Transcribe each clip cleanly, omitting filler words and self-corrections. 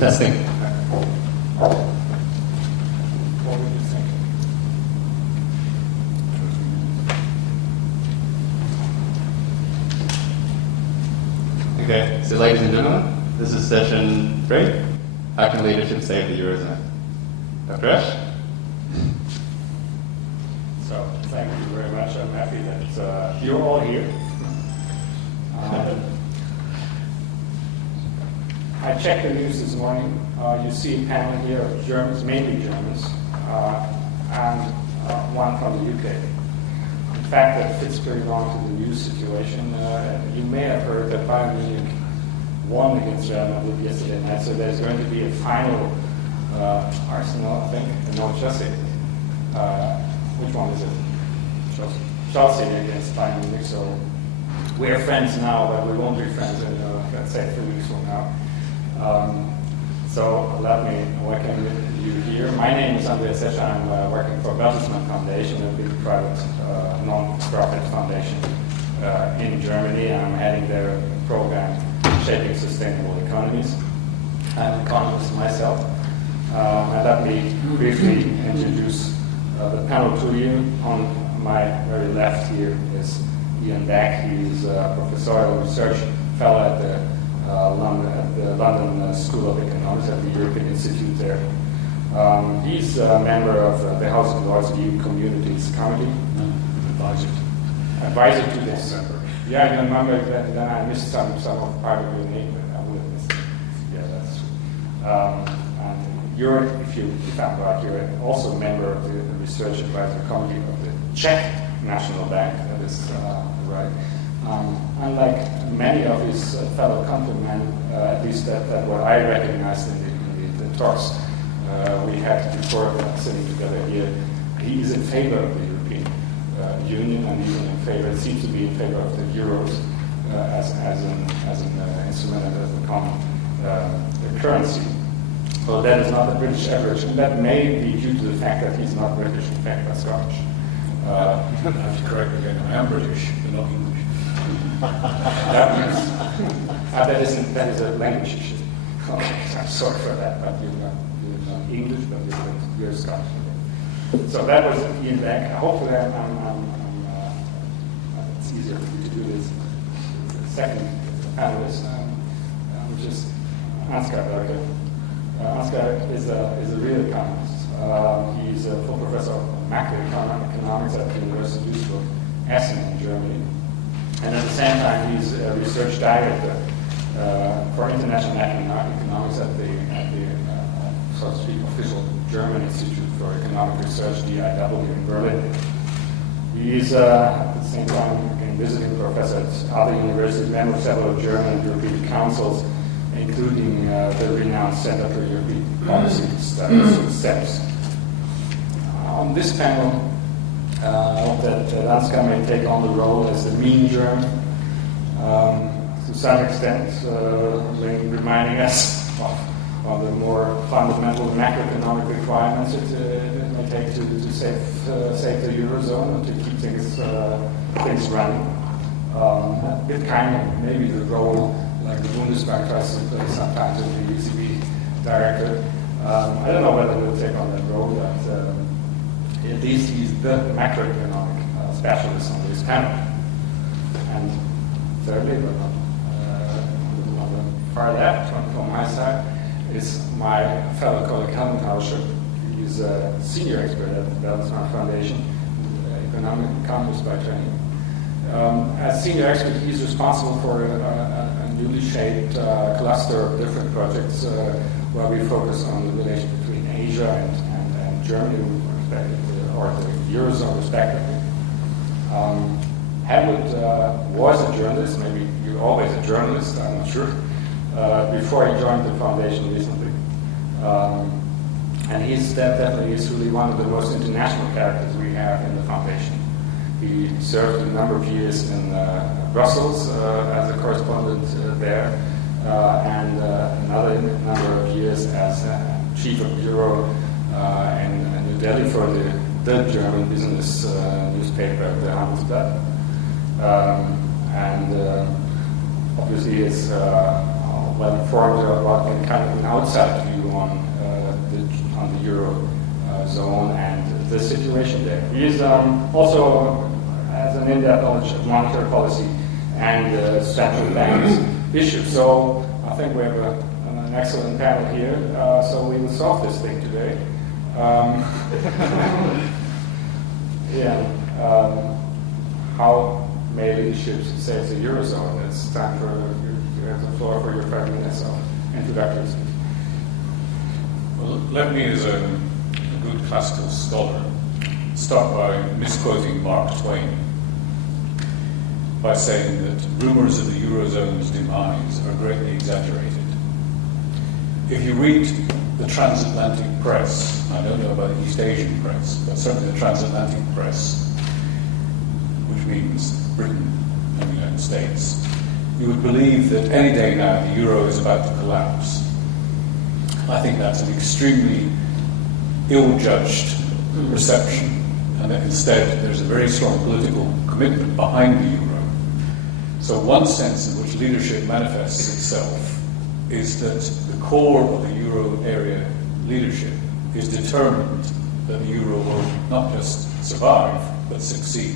Testing. What would you think? Okay, so ladies and gentlemen, this is session 3. How can leadership save the Eurozone? Dr. Esche? So, thank you very much. I'm happy that you're all here. I checked the news this morning. You see a panel here of Germans, mainly Germans, and one from the UK. In fact, that fits very well to the news situation. You may have heard that Bayern Munich won against Real Madrid yesterday night, so there's going to be a final Arsenal, I think, no, Chelsea. Which one is it? Chelsea against Bayern Munich. So we're friends now, but we won't be friends in, let's say, 3 weeks from now. So let me welcome you here. My name is Andreas. I'm working for Bertelsmann-Stiftung, a big private non-profit foundation in Germany. I'm heading their program, Shaping Sustainable Economies. I'm an economist myself. And let me briefly introduce the panel to you. On my very left here is Iain Begg. He's a professorial research fellow at the London School of Economics at the European Institute there. He's a member of the House of Lords EU Communities Committee. Advisor to this. Yeah, I remember that. Then I missed some of part of your name, but I would have missed it. Yeah, that's true. And you're, if I'm right, you're also a member of the Research Advisory Committee of the Czech National Bank. That is right. Unlike many of his fellow countrymen, at least that what I recognized in the talks we had before sitting together here, he is in favor of the European Union, and even in favor, seems to be in favor of the euros as an instrument and as a common currency. Well, that is not the British average, and that may be due to the fact that he's not British, in fact, but Scottish. I have to correct again. I am British, but not English. That is a language issue. Okay, I'm sorry for that, but you're not English, but you're Scottish. So that was Iain Begg. Hopefully, it's easier for you to do this. The second panelist, which is Ansgar Belke. Ansgar is a real economist. He's a full professor of macroeconomics at the University of Duisburg-Essen in Germany. And at the same time, he's a research director for international economics at the so to speak, official German Institute for Economic Research, DIW, in Berlin. He's at the same time a visiting professor at other universities, member of several German and European councils, including the renowned Center for European Policy Studies, STEPS. On this panel, I hope that Ansgar may take on the role as the mean German, to some extent reminding us of the more fundamental macroeconomic requirements it may take to save the Eurozone and to keep things running. A bit kind of maybe the role like the Bundesbank tries to play sometimes with the ECB director. I don't know whether we'll take on that role, but at least he's the macroeconomic specialist on this panel. And thirdly, but on the far left, from my side, is my fellow colleague Helmut. He's a senior expert at the Bertelsmann Foundation, economist by training. As senior expert, he's responsible for a newly shaped cluster of different projects where we focus on the relation between Asia and Germany, or the Eurozone respectively. Helmut was a journalist, maybe you're always a journalist, I'm not sure, before he joined the foundation recently. And he's definitely is really one of the most international characters we have in the foundation. He served a number of years in Brussels as a correspondent there, and another number of years as chief of bureau in New Delhi for the German business newspaper, the Handelsblatt. And obviously is well informed about kind of an outside view on the Eurozone and the situation there. He is also has an in-depth knowledge of monetary policy and central banks issues. So I think we have an excellent panel here. So we will solve this thing today. How may leadership save the Eurozone? It's time for you have the floor for your 5 minutes of introductory speech. Well, let me, as a good classical scholar, start by misquoting Mark Twain by saying that rumours of the Eurozone's demise are greatly exaggerated. If you read the transatlantic press, I don't know about the East Asian press, but certainly the transatlantic press, which means Britain and the United States, you would believe that any day now the euro is about to collapse. I think that's an extremely ill-judged reception, and that instead there's a very strong political commitment behind the euro. So one sense in which leadership manifests itself is that the core of the euro area leadership is determined that the euro will not just survive, but succeed.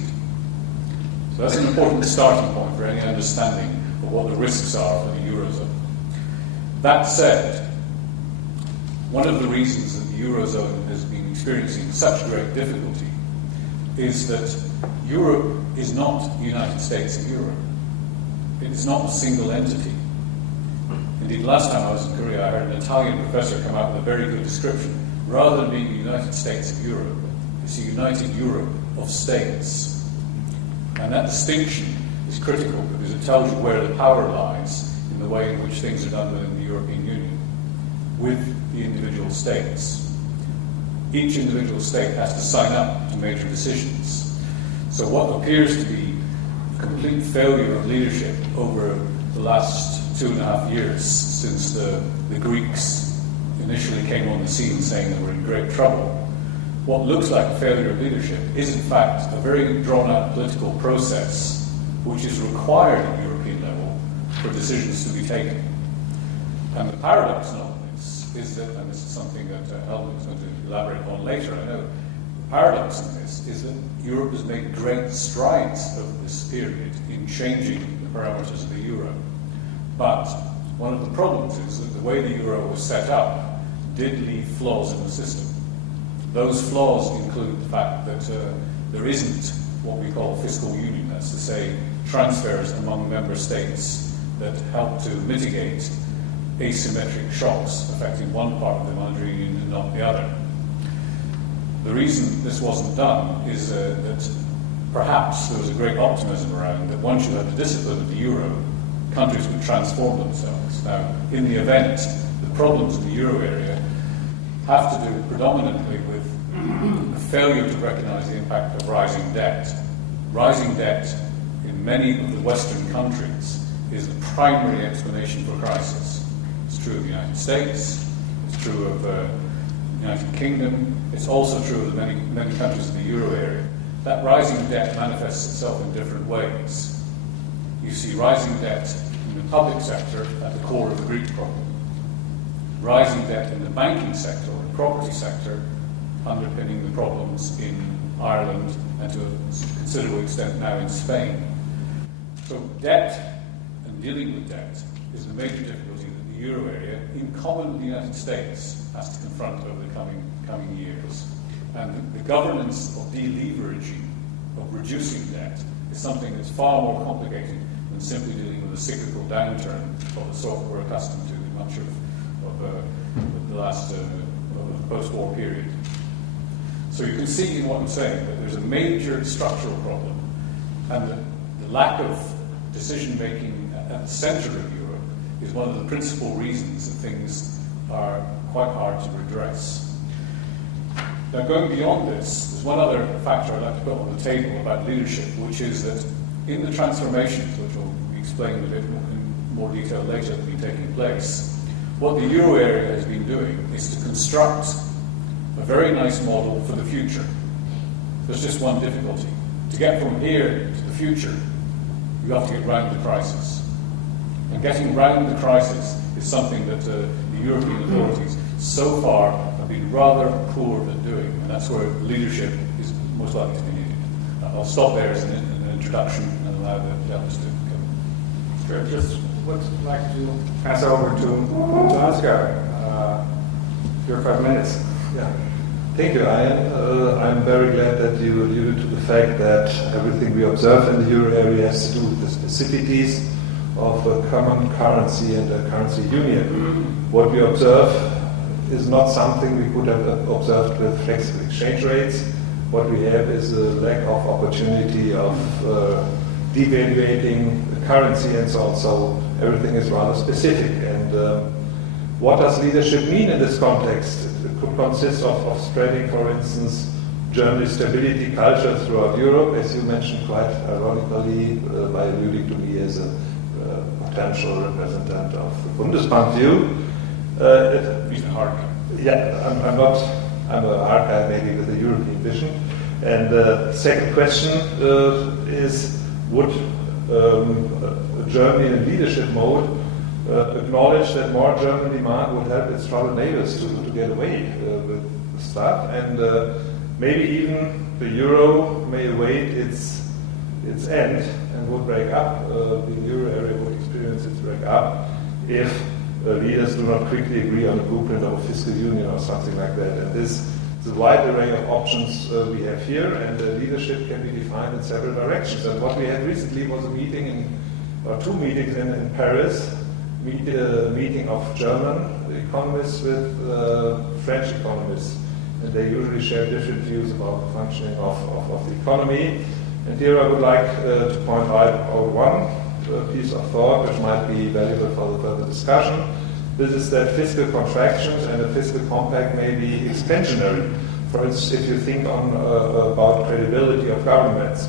So that's an important starting point for any understanding of what the risks are for the Eurozone. That said, one of the reasons that the Eurozone has been experiencing such great difficulty is that Europe is not the United States of Europe. It is not a single entity. Indeed, last time I was in Korea, I heard an Italian professor come out with a very good description. Rather than being the United States of Europe, it's a united Europe of states. And that distinction is critical because it tells you where the power lies in the way in which things are done within the European Union with the individual states. Each individual state has to sign up to major decisions. So what appears to be a complete failure of leadership over the last 2.5 years since the Greeks initially came on the scene saying they were in great trouble, what looks like a failure of leadership is in fact a very drawn-out political process which is required at European level for decisions to be taken. And the paradox in all this is that, and this is something that Helmut is going to elaborate on later, I know, the paradox in this is that Europe has made great strides over this period in changing the parameters of the euro. But one of the problems is that the way the euro was set up did leave flaws in the system. Those flaws include the fact that there isn't what we call fiscal union, that's to say transfers among member states that help to mitigate asymmetric shocks affecting one part of the monetary union and not the other. The reason this wasn't done is that perhaps there was a great optimism around that once you had the discipline of the euro, countries would transform themselves. Now, in the event, the problems in the euro area have to do predominantly with the failure to recognize the impact of rising debt. Rising debt in many of the Western countries is the primary explanation for crisis. It's true of the United States, it's true of the United Kingdom, it's also true of many countries in the euro area. That rising debt manifests itself in different ways. You see rising debt in the public sector at the core of the Greek problem. Rising debt in the banking sector or the property sector underpinning the problems in Ireland and to a considerable extent now in Spain. So debt and dealing with debt is the major difficulty that the euro area, in common with the United States, has to confront over the coming years. And the governance of deleveraging, of reducing debt, is something that's far more complicated than simply dealing with a cyclical downturn of the sort we're accustomed to in much of the last post-war period. So you can see in what I'm saying that there's a major structural problem, and the lack of decision-making at the centre of Europe is one of the principal reasons that things are quite hard to redress. Now, going beyond this, there's one other factor I'd like to put on the table about leadership, which is that in the transformations, which will be explained a bit in more detail later, that will be taking place, what the euro area has been doing is to construct a very nice model for the future. There's just one difficulty. To get from here to the future, you have to get round the crisis. And getting round the crisis is something that the European authorities so far have been rather poor at doing, and that's where leadership is most likely to be needed. I'll stop there as an introduction and allow the others to go. Good. Just would like to pass over to Ansgar. Your 5 minutes. Yeah. Thank you, Iain. I'm very glad that you alluded to the fact that everything we observe in the euro area has to do with the specificities of a common currency and a currency union. What we observe is not something we could have observed with flexible exchange rates. What we have is a lack of opportunity of devaluating the currency and so on. So everything is rather specific. And what does leadership mean in this context? It could consist of spreading, for instance, Germany's stability culture throughout Europe, as you mentioned quite ironically by alluding to me as a potential representative of the Bundesbank view. He's a hard guy. Yeah, I'm a hard guy maybe with a European vision. And the second question is, would Germany in leadership mode acknowledge that more German demand would help its troubled neighbors to get away with the stuff? And maybe even the euro may await its end and would break up. The euro area would experience its break up if leaders do not quickly agree on a blueprint of a fiscal union or something like that. And this is a wide array of options we have here, and leadership can be defined in several directions. And what we had recently was a meeting or two meetings in Paris, meeting of German economists with French economists. And they usually share different views about the functioning of the economy. And here I would like to point out one piece of thought which might be valuable for the further discussion. This is that fiscal contractions and a fiscal compact may be expansionary. For instance, if you think about credibility of governments,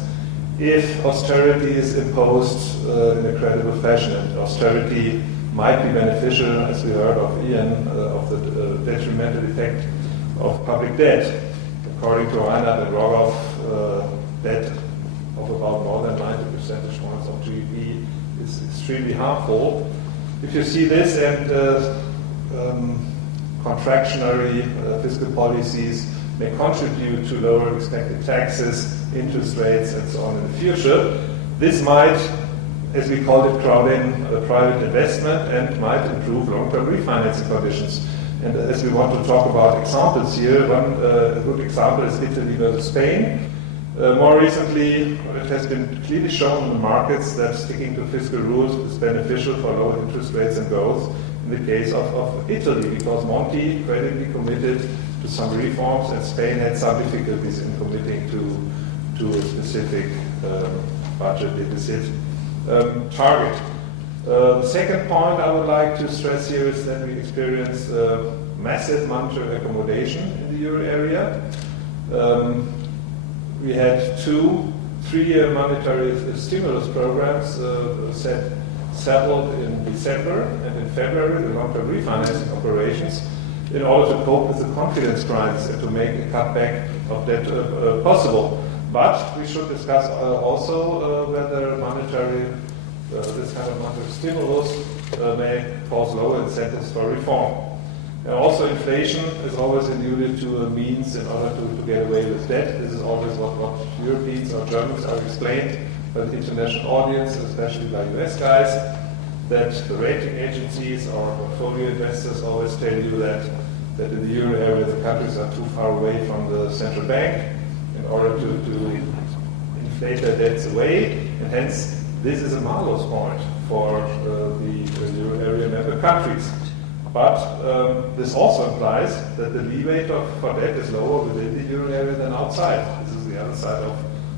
if austerity is imposed in a credible fashion, and austerity might be beneficial, as we heard of Iain, of the detrimental effect of public debt. According to Reinhard and Rogoff, debt of about more than 90 percentage points of GDP is extremely harmful. If you see this and contractionary fiscal policies may contribute to lower expected taxes, interest rates, and so on in the future, this might, as we call it, crowd in private investment and might improve long-term refinancing conditions. And as we want to talk about examples here, one good example is Italy versus Spain. More recently, it has been clearly shown in the markets that sticking to fiscal rules is beneficial for lower interest rates and growth in the case of Italy, because Monti credibly committed to some reforms and Spain had some difficulties in committing to a specific budget deficit target. The second point I would like to stress here is that we experience massive monetary accommodation in the euro area. We had 2 3-year monetary stimulus programs settled in December and in February, the long-term refinancing operations, in order to cope with the confidence crisis and to make a cutback of debt possible. But we should discuss also whether this kind of monetary stimulus may cause lower incentives for reform. And also inflation is always alluded to a means in order to get away with debt. This is always what Europeans or Germans are explained by the international audience, especially by US guys, that the rating agencies or portfolio investors always tell you that in the euro area the countries are too far away from the central bank in order to inflate their debts away, and hence this is a malus point for the euro area member countries. But this also implies that the leeway for debt is lower within the euro area than outside. This is the other side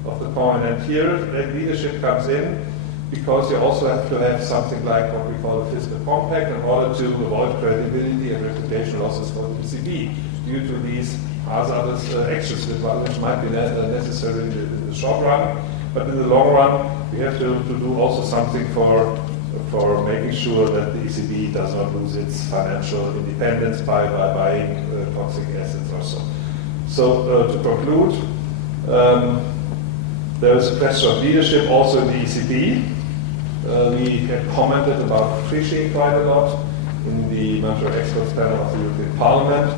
of the coin. And here leadership comes in because you also have to have something like what we call a fiscal compact in order to avoid credibility and reputation losses for the ECB due to these hazardous actions which might be necessary in the short run. But in the long run, we have to do also something for making sure that the ECB does not lose its financial independence by buying toxic assets or so. So to conclude, there is a question of leadership also in the ECB. We have commented about Trichet quite a lot in the monetary experts panel of the European Parliament,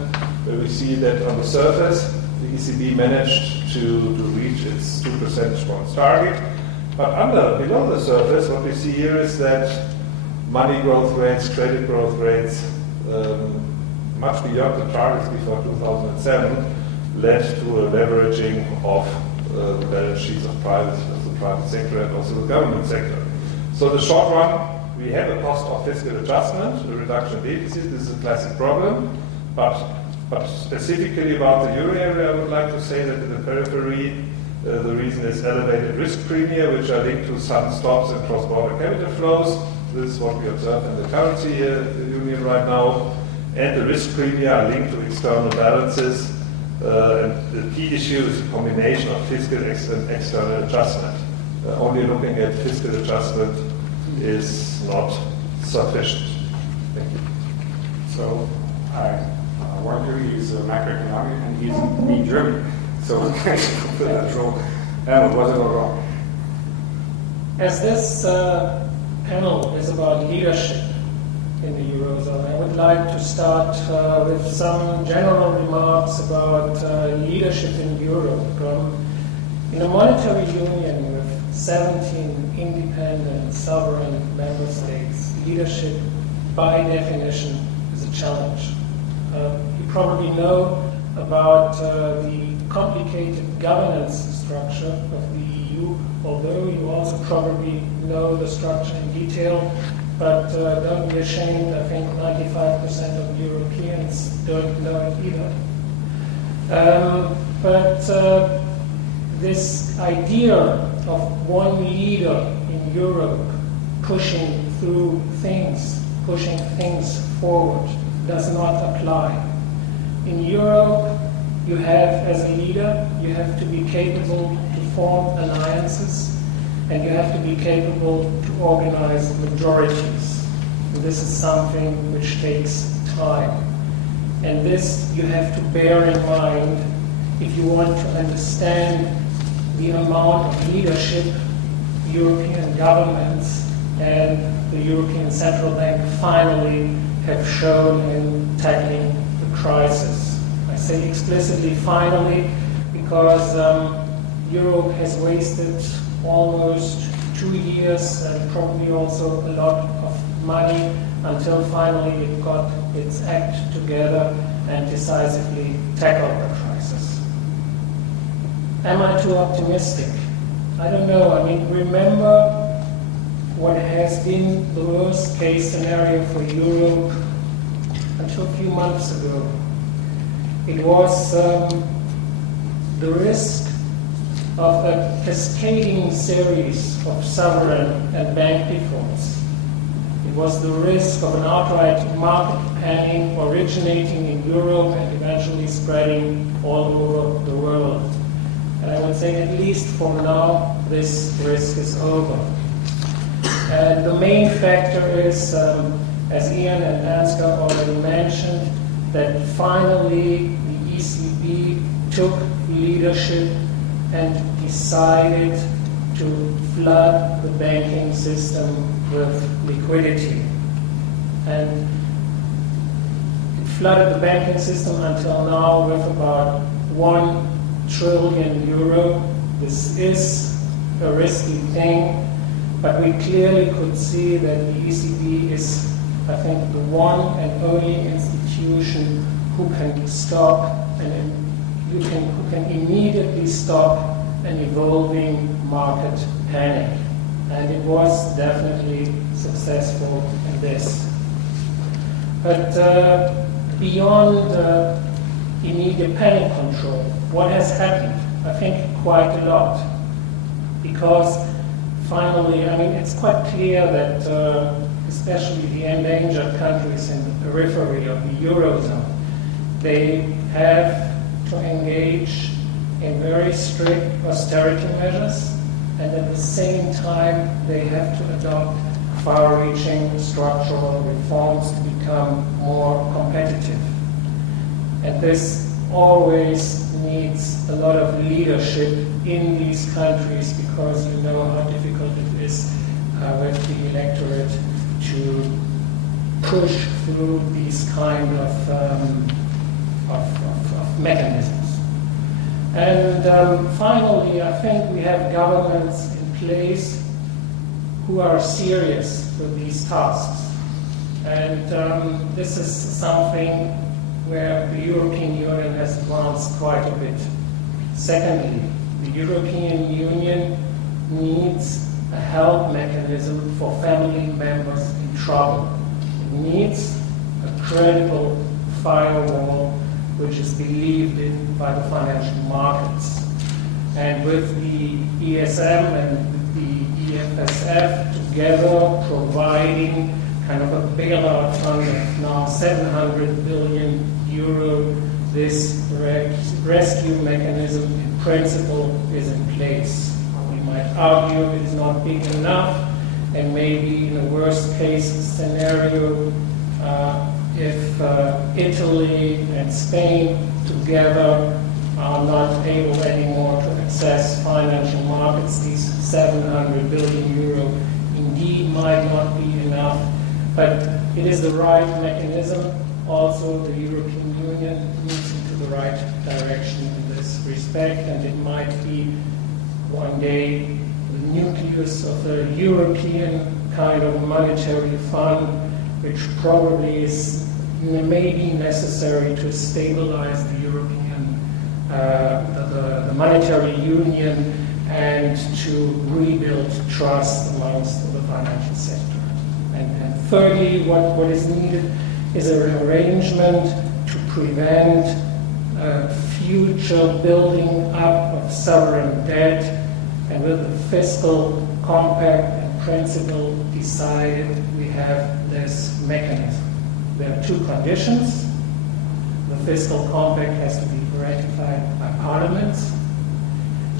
where we see that on the surface, the ECB managed to reach its 2 percentage points target. But below the surface, what we see here is that money growth rates, credit growth rates, much beyond the targets before 2007, led to a leveraging of the balance sheets of the private sector and also the government sector. So the short run, we have a cost of fiscal adjustment, a reduction in deficit. This is a classic problem. But specifically about the euro area, I would like to say that in the periphery, the reason is elevated risk premia, which are linked to sudden stops in cross-border capital flows. This is what we observe in the currency union right now. And the risk premia are linked to external balances. And the key issue is a combination of fiscal and external adjustment. Only looking at fiscal adjustment is not sufficient. Thank you. So, I wonder, he's a macroeconomic and he's in Germany. So, thank you for that role. Helmut, was it all wrong? As this panel is about leadership in the Eurozone, I would like to start with some general remarks about leadership in Europe. In a monetary union with 17 independent, sovereign member states, leadership, by definition, is a challenge. You probably know about the complicated governance structure of the EU, although you also probably know the structure in detail. But don't be ashamed, I think 95% of Europeans don't know it either. But this idea of one leader in Europe pushing through things, pushing things forward, does not apply. In Europe, you have, as a leader, you have to be capable to form alliances, and you have to be capable to organize majorities. And this is something which takes time. And this you have to bear in mind if you want to understand the amount of leadership European governments and the European Central Bank finally have shown in tackling the crisis. I say explicitly finally because Europe has wasted almost 2 years and probably also a lot of money until finally it got its act together and decisively tackled the crisis. Am I too optimistic? I don't know. I mean, remember what has been the worst case scenario for Europe until a few months ago. It was the risk of a cascading series of sovereign and bank defaults. It was the risk of an outright market panic originating in Europe and eventually spreading all over the world. And I would say, at least for now, this risk is over. And the main factor is, as Iain and Ansgar already mentioned, that finally the ECB took leadership and decided to flood the banking system with liquidity. And it flooded the banking system until now with about 1 trillion euro. This is a risky thing, but we clearly could see that the ECB is, I think, the one and only institution who can stop and who can immediately stop an evolving market panic. And it was definitely successful in this. But beyond immediate panic control, what has happened? I think quite a lot. Because finally, I mean, it's quite clear that especially the endangered countries in the periphery of the Eurozone, they have to engage in very strict austerity measures, and at the same time they have to adopt far-reaching structural reforms to become more competitive. And this always needs a lot of leadership in these countries, because you know how difficult it is with the electorate to push through these kind of mechanisms. And finally, I think we have governments in place who are serious with these tasks. And this is something where the European Union has advanced quite a bit. Secondly, the European Union needs a help mechanism for family members in trouble. It needs a credible firewall which is believed in by the financial markets. And with the ESM and the EFSF together providing kind of a bailout fund of now 700 billion euro, this rescue mechanism in principle is in place. We might argue it is not big enough, and maybe in a worst case scenario, if Italy and Spain together are not able anymore to access financial markets, these 700 billion euro indeed might not be enough, but it is the right mechanism. Also, the European Union moves into the right direction in this respect, and it might be one day the nucleus of a European kind of monetary fund, which probably is maybe necessary to stabilize the European, the monetary union, and to rebuild trust amongst the financial sector. And thirdly, what is needed is an arrangement to prevent future building up of sovereign debt, and with the fiscal compact in principle decided, we have this mechanism. There are two conditions. The fiscal compact has to be ratified by parliaments,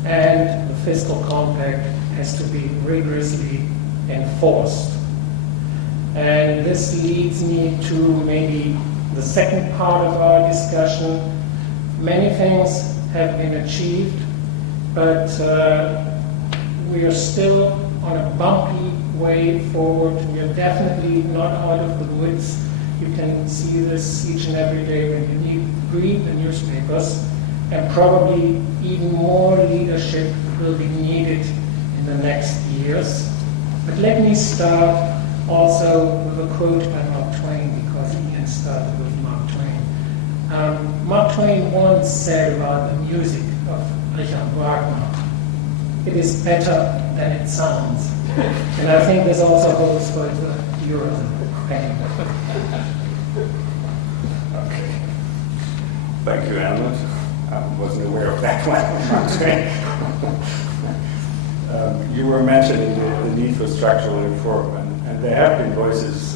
and the fiscal compact has to be rigorously enforced. And this leads me to maybe the second part of our discussion. Many things have been achieved, but we are still on a bumpy way forward. We are definitely not out of the woods. You can see this each and every day when you read the newspapers, and probably even more leadership will be needed in the next years. But let me start also with a quote by Mark Twain, because Iain started with Mark Twain. Mark Twain once said about the music of Richard Wagner, "It is better than it sounds." And I think this also holds for the Eurozone. Thank you. Okay. Thank you, Helmut. I wasn't aware of that one, Mark Twain. You were mentioning the need for structural reform, and there have been voices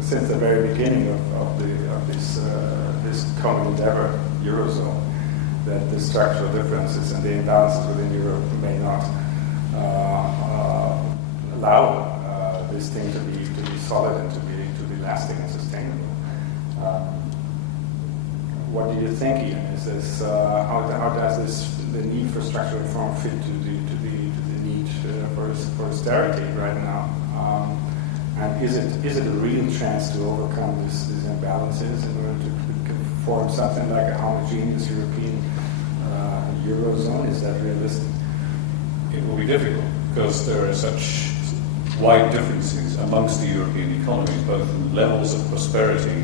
since the very beginning of this common endeavor, Eurozone, that the structural differences and the imbalances within Europe may not allow this thing to be solid and to be lasting and sustainable. What do you think, Iain? Is this how does the need for structural reform fit to the need for austerity right now? And is it a real chance to overcome these imbalances in order to form something like a homogeneous European Eurozone? Is that realistic? It will be difficult because there are such wide differences amongst the European economies, both in levels of prosperity,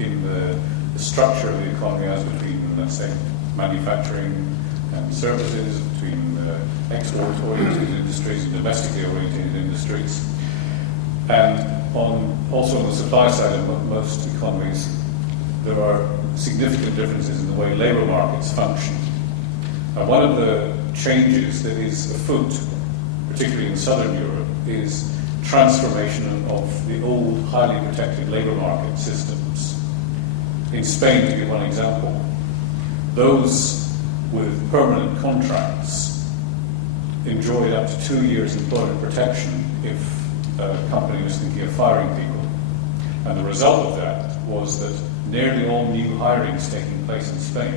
in the structure of the economy as between, let's say, manufacturing and services, between export-oriented industries and domestically oriented industries. And also on the supply side of most economies, there are significant differences in the way labour markets function. One of the changes that is afoot, particularly in southern Europe, is transformation of the old highly protected labour market systems. In Spain, to give one example, those with permanent contracts enjoyed up to 2 years employment protection if a company was thinking of firing people. And the result of that was that nearly all new hirings taking place in Spain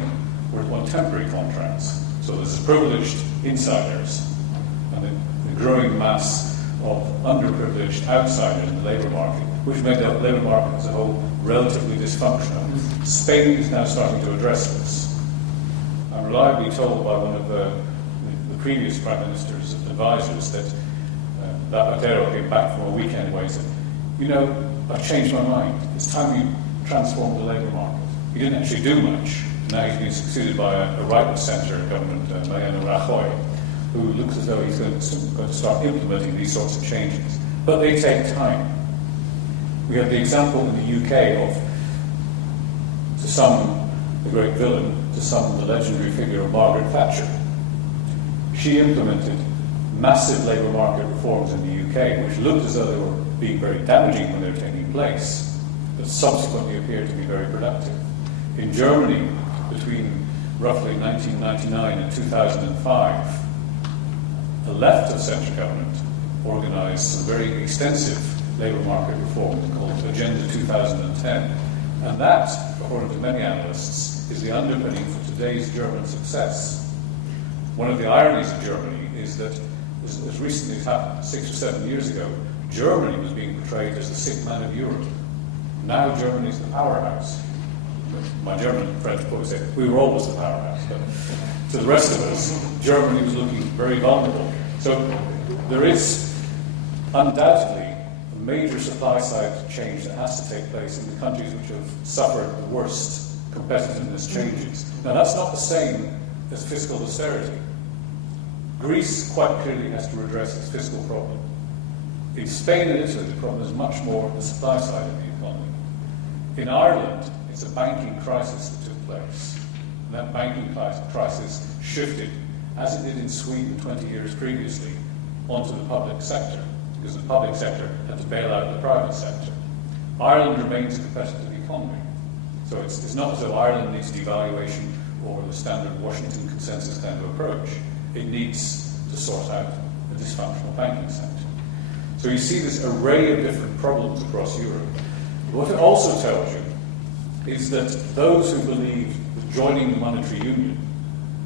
were on temporary contracts. So there's privileged insiders, and the growing mass of underprivileged outsiders in the labour market, which made the labour market as a whole relatively dysfunctional. Spain is now starting to address this. I'm reliably told by one of the previous Prime Minister's advisors that Zapatero came back from a weekend away and said, you know, I've changed my mind. It's time you transform the labour market. He didn't actually do much. Now he's been succeeded by a right-of-centre government, Mariano Rajoy, who looks as though he's going to start implementing these sorts of changes. But they take time. We have the example in the UK of, to some, the great villain, to some, the legendary figure of Margaret Thatcher. She implemented massive labour market reforms in the UK, which looked as though they were being very damaging when they were taking place, but subsequently appeared to be very productive. In Germany, between roughly 1999 and 2005, the left-of-centre government organised some very extensive labour market reforms called Agenda 2010. And that, according to many analysts, is the underpinning for today's German success. One of the ironies of Germany is that, as recently as happened 6 or 7 years ago, Germany was being portrayed as the sick man of Europe. Now Germany is the powerhouse. My German friends probably say, we were always the powerhouse. But to the rest of us, Germany was looking very vulnerable. So there is undoubtedly a major supply-side change that has to take place in the countries which have suffered the worst competitiveness changes. Now that's not the same as fiscal austerity. Greece quite clearly has to address its fiscal problem. In Spain and Italy, the problem is much more the supply side of the economy. In Ireland, it's a banking crisis that took place. And that banking crisis shifted, as it did in Sweden 20 years previously, onto the public sector, because the public sector had to bail out the private sector. Ireland remains a competitive economy. So it's not as though Ireland needs devaluation or the standard Washington consensus kind of approach. It needs to sort out a dysfunctional banking sector. So you see this array of different problems across Europe. What it also tells you is that those who believed that joining the monetary union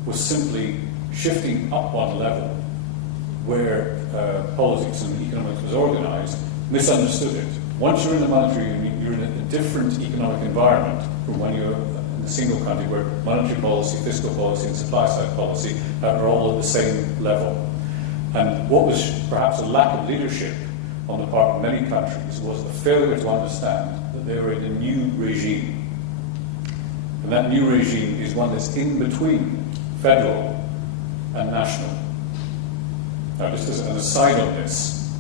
was simply shifting up one level where politics and economics was organised, misunderstood it. Once you're in the monetary union, you're in a different economic environment from when you're in a single country where monetary policy, fiscal policy, and supply-side policy are all at the same level. And what was perhaps a lack of leadership on the part of many countries was the failure to understand that they were in a new regime. And that new regime is one that's in between federal and national. Now, just as an aside on this,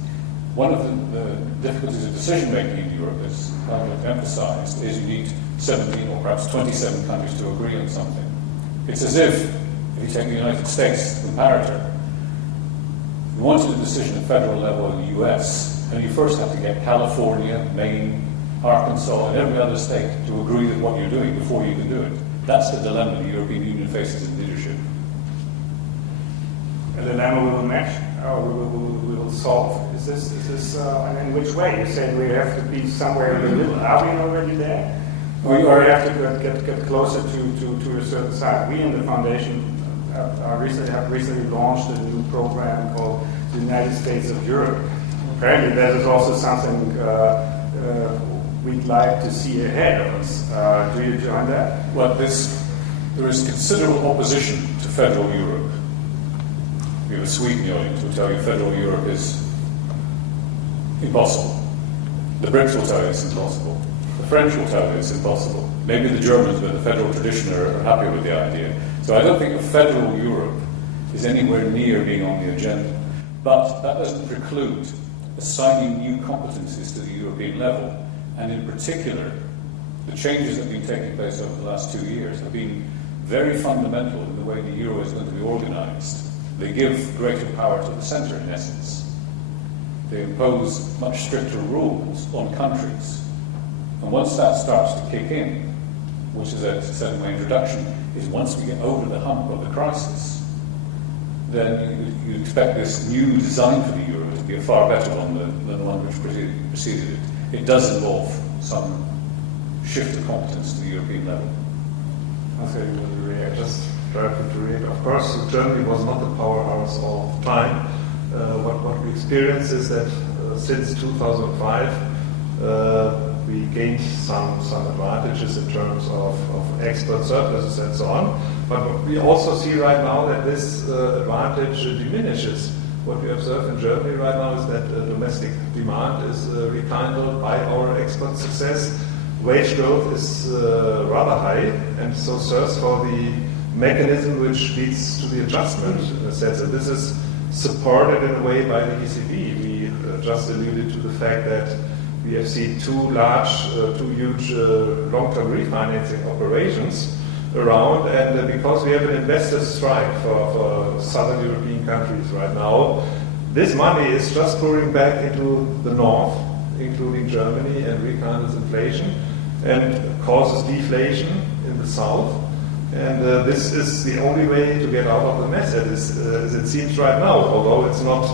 one of the difficulties of decision-making in Europe, as I've emphasised, is you need 17 or perhaps 27 countries to agree on something. It's as if you take the United States comparator, you wanted a decision at federal level in the US, and you first have to get California, Maine, Arkansas, and every other state to agree with what you're doing before you can do it. That's the dilemma the European Union faces in leadership. A dilemma we will match, or we will solve. Is this and in which way? You said we have to be somewhere in the middle. Are we already there? Or we have to get closer to a certain side? We in the foundation have recently launched a new program called the United States of Europe. Apparently that is also something we'd like to see ahead of us. Do you join that? Well, there is considerable opposition to federal Europe. We have a Swede in the audience who will tell you federal Europe is impossible. The Brits will tell you it's impossible. The French will tell you it's impossible. Maybe the Germans, with the federal tradition, are happy with the idea. So I don't think a federal Europe is anywhere near being on the agenda. But that doesn't preclude assigning new competencies to the European level. And in particular, the changes that have been taking place over the last 2 years have been very fundamental in the way the euro is going to be organised. They give greater power to the centre, in essence. They impose much stricter rules on countries. And once that starts to kick in, which, as I said in my introduction, is once we get over the hump of the crisis, then you expect this new design for the euro to be a far better one than the one which preceded it. It does involve some shift of competence to the European level. Okay, just try to react. Of course, Germany was not the powerhouse all the time. What we experience is that since 2005, we gained some advantages in terms of export surpluses and so on. But we also see right now that this advantage diminishes. What we observe in Germany right now is that domestic demand is rekindled by our export success. Wage growth is rather high, and so serves for the mechanism which leads to the adjustment in a sense. And this is supported in a way by the ECB. We just alluded to the fact that we have seen two huge long-term refinancing operations around, and because we have an investor strike for southern European countries right now, this money is just pouring back into the north, including Germany, and rekindles inflation and causes deflation in the south. And this is the only way to get out of the mess, as it seems right now, although it's not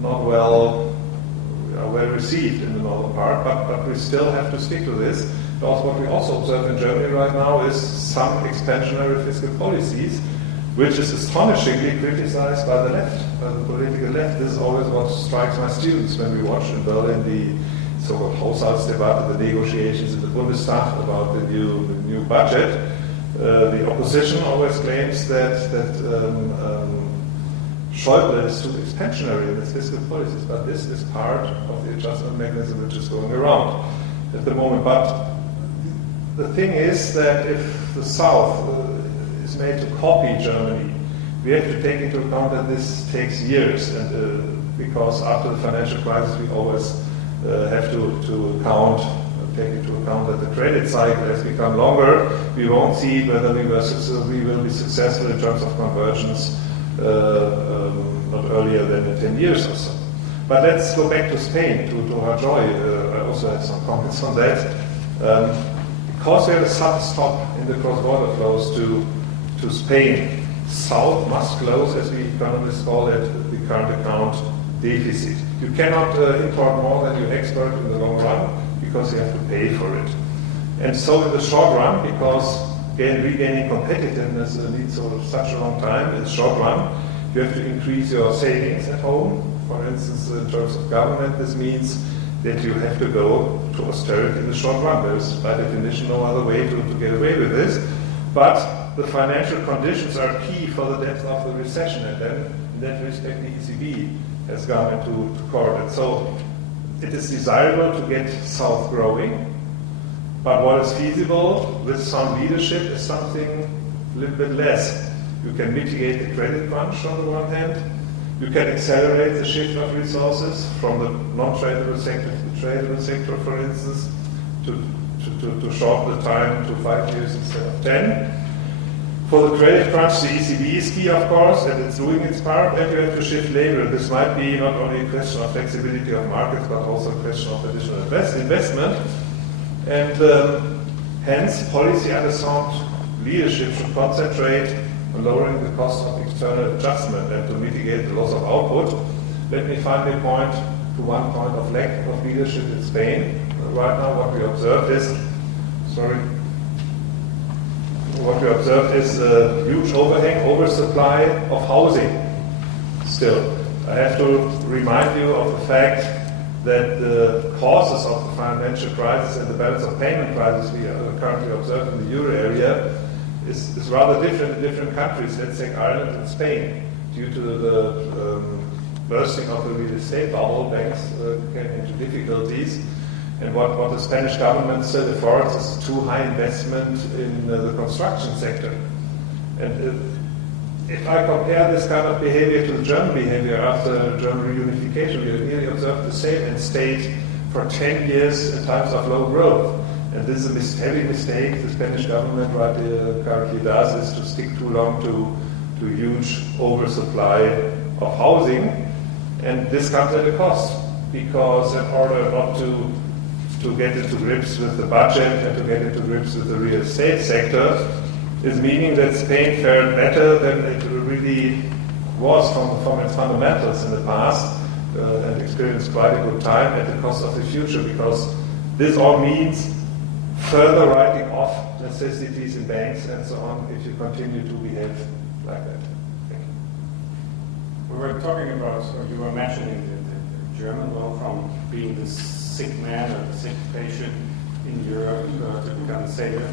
well received in the northern part, but we still have to stick to this. Because what we also observe in Germany right now is some expansionary fiscal policies, which is astonishingly criticized by the left, by the political left. This is always what strikes my students when we watch in Berlin the so-called Haushaltsdebatte, the negotiations in the Bundestag about the new budget. The opposition always claims that Schäuble is too expansionary in its fiscal policies, but this is part of the adjustment mechanism which is going around at the moment. But the thing is that if the South is made to copy Germany, we have to take into account that this takes years, and because after the financial crisis we always have to take into account that the credit cycle has become longer. We won't see whether we will be successful in terms of convergence not earlier than in 10 years or so. But let's go back to Spain, to her joy. I also have some comments on that. Because we had a sudden stop in the cross-border flows to Spain, South must close, as we economists call it, the current account deficit. You cannot import more than you export in the long run, because you have to pay for it. And so in the short run, because regaining competitiveness needs such a long time, in the short run, you have to increase your savings at home. For instance, in terms of government, this means that you have to go to austerity in the short run. There is, by definition, no other way to get away with this. But the financial conditions are key for the depth of the recession, and then in that respect, the ECB has gone into court. And so it is desirable to get South growing, but what is feasible with some leadership is something a little bit less. You can mitigate the credit crunch on the one hand. You can accelerate the shift of resources from the non-tradable sector to the tradable sector, for instance, to shorten the time to 5 years instead of 10. For the credit crunch, the ECB is key, of course, and it's doing its part, and you have to shift labor. This might be not only a question of flexibility of markets, but also a question of additional investment. And hence, policy under sound leadership should concentrate on lowering the cost of external adjustment and to mitigate the loss of output. Let me finally point to one point of lack of leadership in Spain. Right now, what we observe is, a huge oversupply of housing. Still, I have to remind you of the fact that the causes of the financial crisis and the balance of payment crisis we currently observe in the euro area is rather different in different countries. Let's take Ireland and Spain. Due to the bursting of the real estate bubble, banks came into difficulties. And what the Spanish government still affords is too high investment in the construction sector. And if I compare this kind of behavior to the German behavior after German reunification, we have nearly observed the same and stayed for 10 years in times of low growth. And this is a heavy mistake the Spanish government currently does, is to stick too long to huge oversupply of housing. And this comes at a cost, because in order not to get into grips with the budget and to get into grips with the real estate sector, is meaning that Spain fared better than it really was from its fundamentals in the past, and experienced quite a good time at the cost of the future, because this all means further writing off necessities in banks and so on if you continue to behave like that. Thank you. We were talking about, or you were mentioning the German law from being the sick man or the sick patient in Europe to become a savior.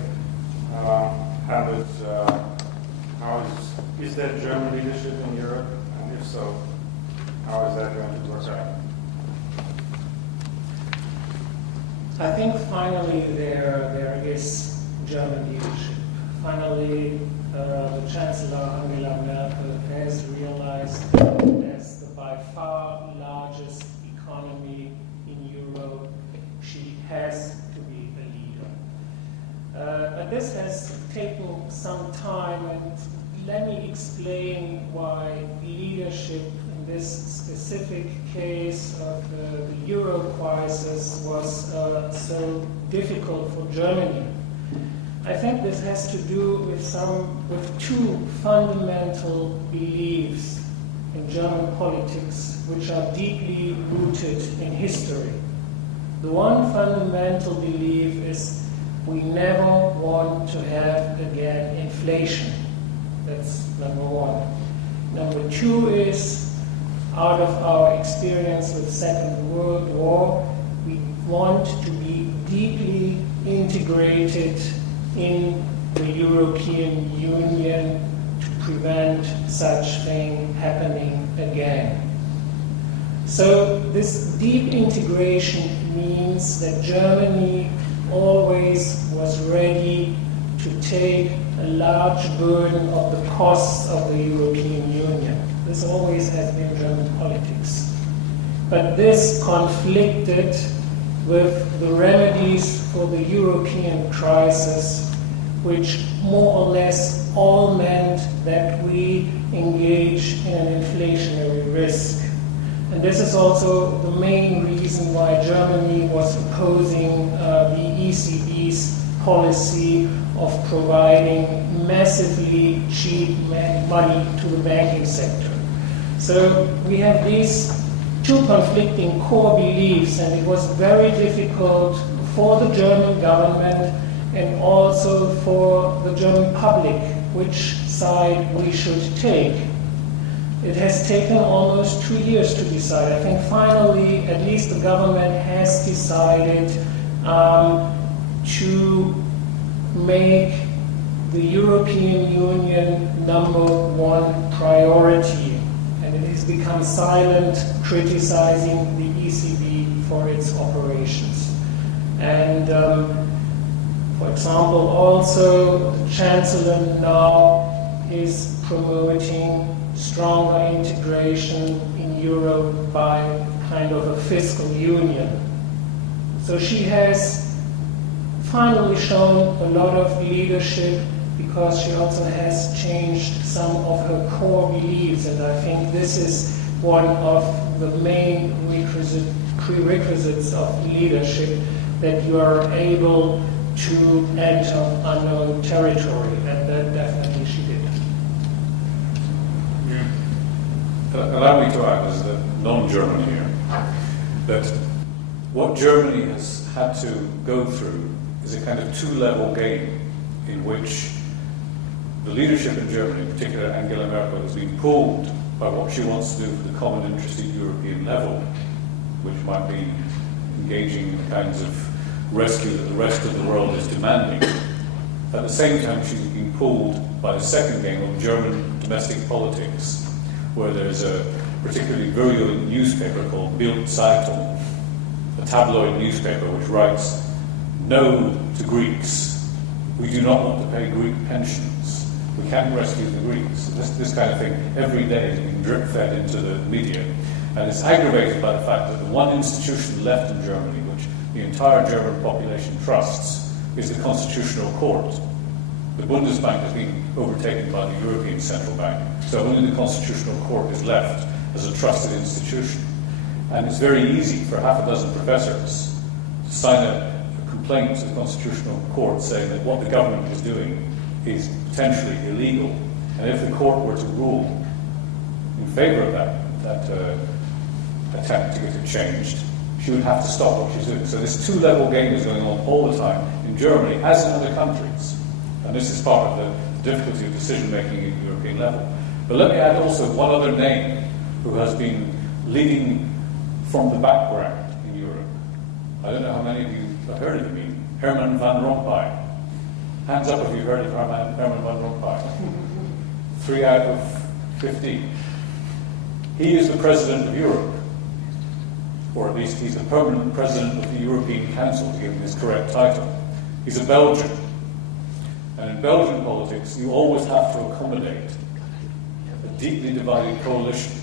Is there German leadership in Europe? And if so, how is that going to work out? I think finally there is German leadership. Finally, the Chancellor Angela Merkel has realized that as the by far largest economy in Europe, she has to be a leader. But this has taken some time, and let me explain why leadership in this specific case of the euro crisis was so difficult for Germany. I think this has to do with two fundamental beliefs in German politics, which are deeply rooted in history. The one fundamental belief is we never want to have again inflation. That's number one. Number two is, out of our experience with the Second World War, we want to be deeply integrated in the European Union to prevent such thing happening again. So this deep integration means that Germany always was ready to take a large burden of the costs of the European Union. This always has been German politics. But this conflicted with the remedies for the European crisis, which more or less all meant that we engage in an inflationary risk. And this is also the main reason why Germany was opposing the ECB's policy of providing massively cheap money to the banking sector. So we have these two conflicting core beliefs, and it was very difficult for the German government and also for the German public which side we should take. It has taken almost 2 years to decide. I think finally, at least the government has decided to make the European Union number one priority. And it has become silent, criticizing the ECB for its operations. And for example, also the Chancellor now is promoting stronger integration in Europe by kind of a fiscal union. So she has finally shown a lot of leadership because she also has changed some of her core beliefs, and I think this is one of the main prerequisites of leadership, that you are able to enter unknown territory, and that definitely she did. Allow me to add, as the non-German here, that what Germany has had to go through is a kind of two-level game in which the leadership in Germany, in particular Angela Merkel, has been pulled by what she wants to do for the common interest at European level, which might be engaging in the kinds of rescue that the rest of the world is demanding. At the same time, she's been pulled by the second game of German domestic politics, where there's a particularly virulent newspaper called Bild Zeitung, a tabloid newspaper which writes, "No to Greeks. We do not want to pay Greek pensions. We can't rescue the Greeks." This kind of thing every day is being drip-fed into the media. And it's aggravated by the fact that the one institution left in Germany, which the entire German population trusts, is the Constitutional Court. The Bundesbank has been overtaken by the European Central Bank, so only the Constitutional Court is left as a trusted institution. And it's very easy for half a dozen professors to sign a complaint to the Constitutional Court saying that what the government is doing is potentially illegal. And if the court were to rule in favour of that attempt to get it changed, she would have to stop what she's doing. So this two-level game is going on all the time in Germany, as in other countries. And this is part of the difficulty of decision-making at European level. But let me add also one other name who has been leading from the background in Europe. I don't know how many of you have heard of him. Herman van Rompuy. Hands up if you've heard of Herman van Rompuy. 3 out of 15. He is the president of Europe, or at least he's the permanent president of the European Council, to give him his correct title. He's a Belgian. And in Belgian politics, you always have to accommodate a deeply divided coalition.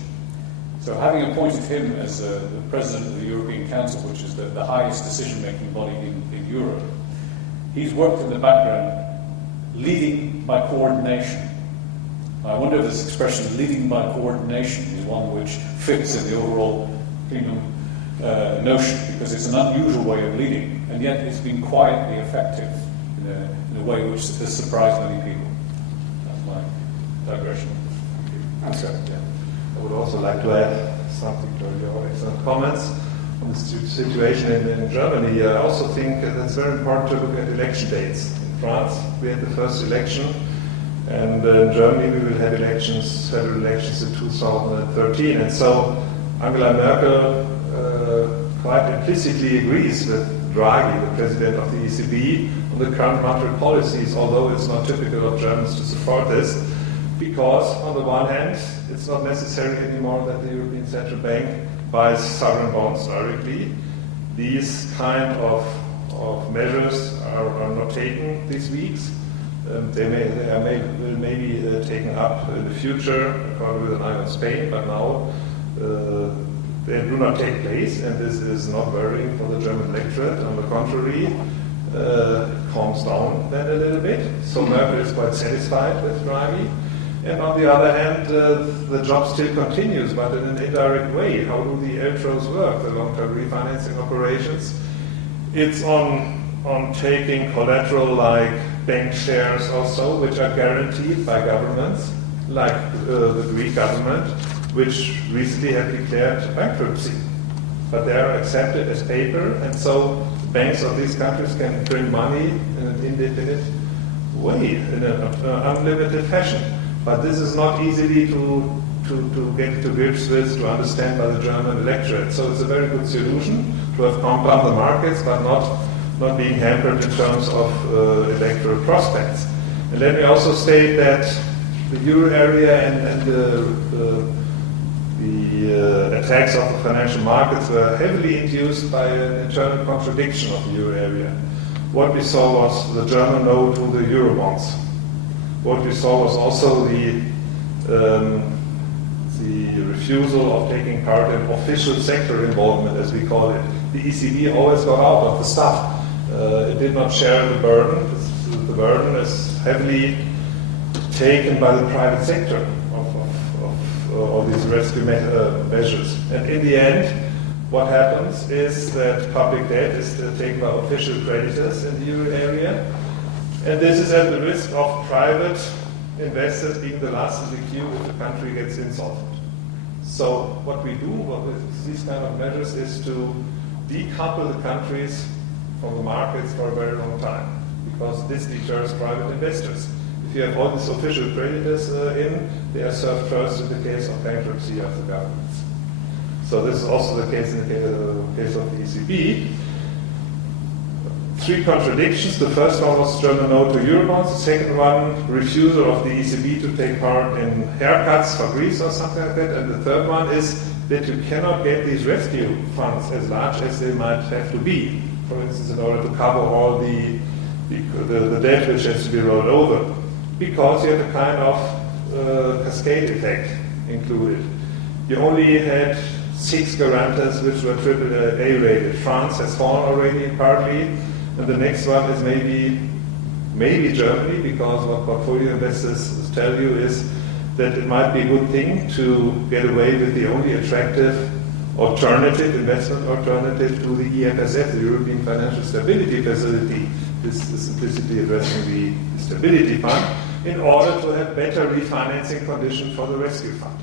So having appointed him as the president of the European Council, which is the highest decision-making body in Europe, he's worked in the background leading by coordination. I wonder if this expression, leading by coordination, is one which fits in the overall Plenum notion, because it's an unusual way of leading, and yet it's been quietly effective in a way which has surprised many people. That's my digression. Ansgar. Yeah. I would also like to add something to your excellent comments on the situation in Germany. I also think it's very important to look at election dates. In France, we had the first election, and in Germany we will have elections, federal elections in 2013. And so Angela Merkel quite implicitly agrees with Draghi, the president of the ECB, on the current monetary policies, although it's not typical of Germans to support this, because on the one hand, it's not necessary anymore that the European Central Bank buys sovereign bonds directly. These kind of measures are not taken these weeks. They may be taken up in the future, probably with an eye on Spain, but now they do not take place, and this is not worrying for the German electorate. On the contrary, it calms down then a little bit. So Merkel is quite satisfied with Draghi. And on the other hand, the job still continues, but in an indirect way. How do the LTROs work, the long-term refinancing operations? It's on taking collateral like bank shares also, which are guaranteed by governments, like the Greek government, which recently have declared bankruptcy. But they are accepted as paper, and so banks of these countries can print money in an indefinite way, in an unlimited fashion. But this is not easily to get to grips with, to understand by the German electorate. So it's a very good solution to have compound the markets, but not being hampered in terms of electoral prospects. And let me also state that the euro area and the attacks of the financial markets were heavily induced by an internal contradiction of the euro area. What we saw was the German no to the Eurobonds. What we saw was also the refusal of taking part in official sector involvement, as we call it. The ECB always got out of the stuff. It did not share the burden. The burden is heavily taken by the private sector of these rescue measures. And in the end, what happens is that public debt is taken by official creditors in the euro area. And this is at the risk of private investors being the last in the queue if the country gets insolvent. So what we do with these kind of measures is to decouple the countries from the markets for a very long time, because this deters private investors. If you have all these official creditors they are served first in the case of bankruptcy of the governments. So this is also the case in the case of the ECB. Three contradictions. The first one was German no to Eurobonds. The second one, refusal of the ECB to take part in haircuts for Greece or something like that. And the third one is that you cannot get these rescue funds as large as they might have to be. For instance, in order to cover all the debt which has to be rolled over, because you have a kind of cascade effect included. You only had 6 guarantors which were AAA rated. France has fallen already partly, and the next one is maybe Germany, because what portfolio investors tell you is that it might be a good thing to get away with the only attractive investment alternative to the EFSF, the European Financial Stability Facility. This is implicitly addressing the Stability Fund, in order to have better refinancing conditions for the rescue fund.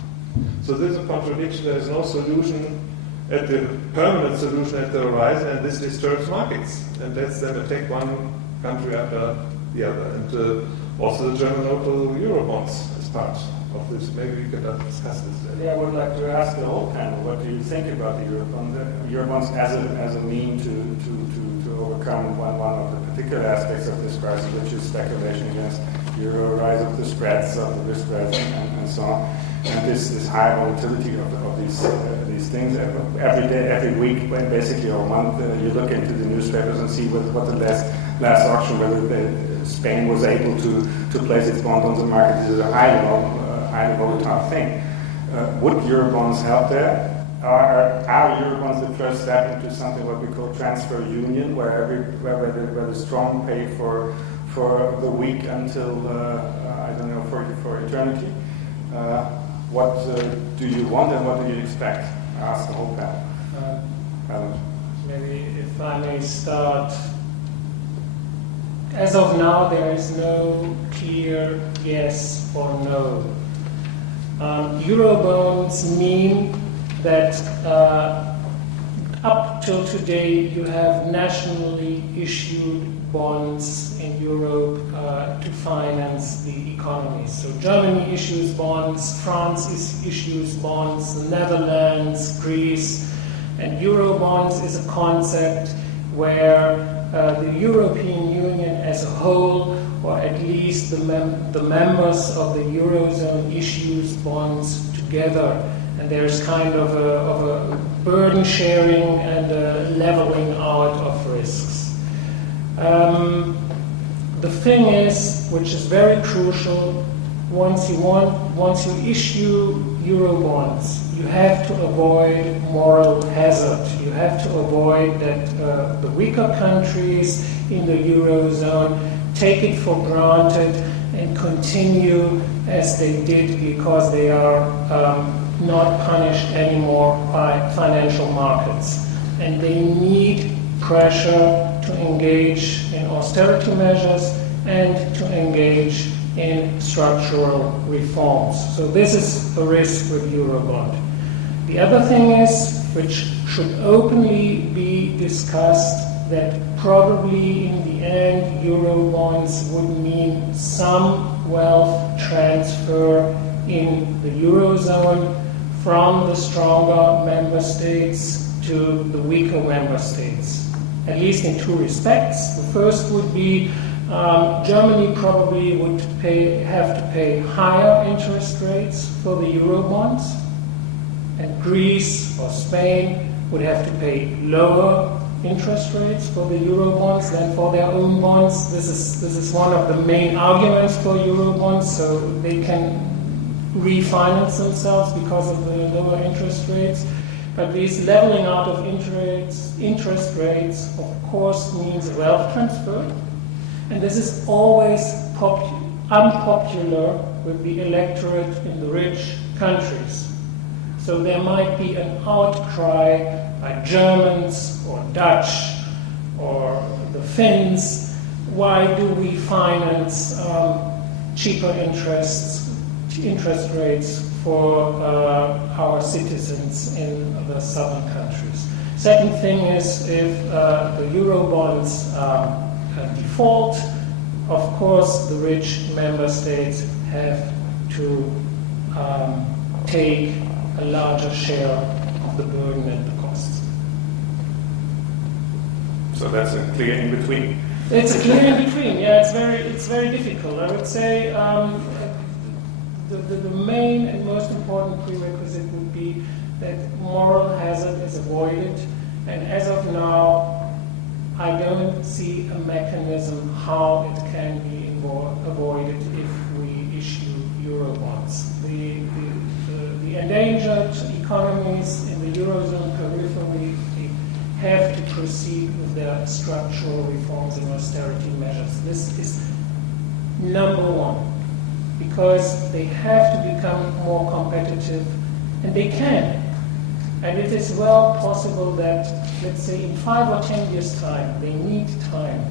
So there's a contradiction. There is no solution permanent solution at the horizon, and this disturbs markets and lets them attack one country after the other. And also the German no to Eurobonds as part of this? Maybe we could discuss this. Yeah, I would like to ask the whole panel, what do you think about the Eurobonds as a mean to overcome one of the particular aspects of this crisis, which is speculation against euro, rise of the spreads, of the risk spreads, and so on, and this high volatility of these things every day, every week, when basically or month, you look into the newspapers and see what the last auction, whether Spain was able to place its bond on the market. This is a highly volatile thing. Would Eurobonds help there? Are Eurobonds the first step into something what we call transfer union, where the strong pay for the weak until I don't know, for eternity? What do you want and what do you expect? I ask the whole panel. Maybe if I may start. As of now, there is no clear yes or no. Eurobonds mean that up till today you have nationally issued bonds in Europe to finance the economy. So Germany issues bonds, France issues bonds, the Netherlands, Greece, and Eurobonds is a concept where the European Union as a whole, or at least the members of the Eurozone, issues bonds together. And there's kind of a burden sharing and a leveling out of risks. The thing is, which is very crucial, once you issue Eurobonds, you have to avoid moral hazard. You have to avoid that the weaker countries in the Eurozone take it for granted and continue as they did because they are not punished anymore by financial markets. And they need pressure to engage in austerity measures and to engage in structural reforms. So this is a risk with Eurobond. The other thing is, which should openly be discussed, that probably in the end Eurobonds would mean some wealth transfer in the Eurozone from the stronger member states to the weaker member states, at least in two respects. The first would be Germany probably would have to pay higher interest rates for the Eurobonds, and Greece or Spain would have to pay lower interest rates for the Eurobonds than for their own bonds. This is one of the main arguments for Eurobonds, so they can refinance themselves because of the lower interest rates. But this leveling out of interest rates, of course, means wealth transfer. And this is always unpopular with the electorate in the rich countries. So there might be an outcry by Germans or Dutch or the Finns, why do we finance cheaper interest rates for our citizens in the southern countries? Second thing is, if the Eurobonds default, of course the rich member states have to take a larger share of the burden and the costs. So that's a clear in between. It's a clear in between. Yeah, it's very difficult. I would say the main and most important prerequisite would be that moral hazard is avoided, and as of now, I don't see a mechanism how it can be avoided if we issue Eurobonds. The endangered economies in the Eurozone periphery have to proceed with their structural reforms and austerity measures. This is number one, because they have to become more competitive, and they can. And it is well possible that, let's say, in 5 or 10 years' time, they need time,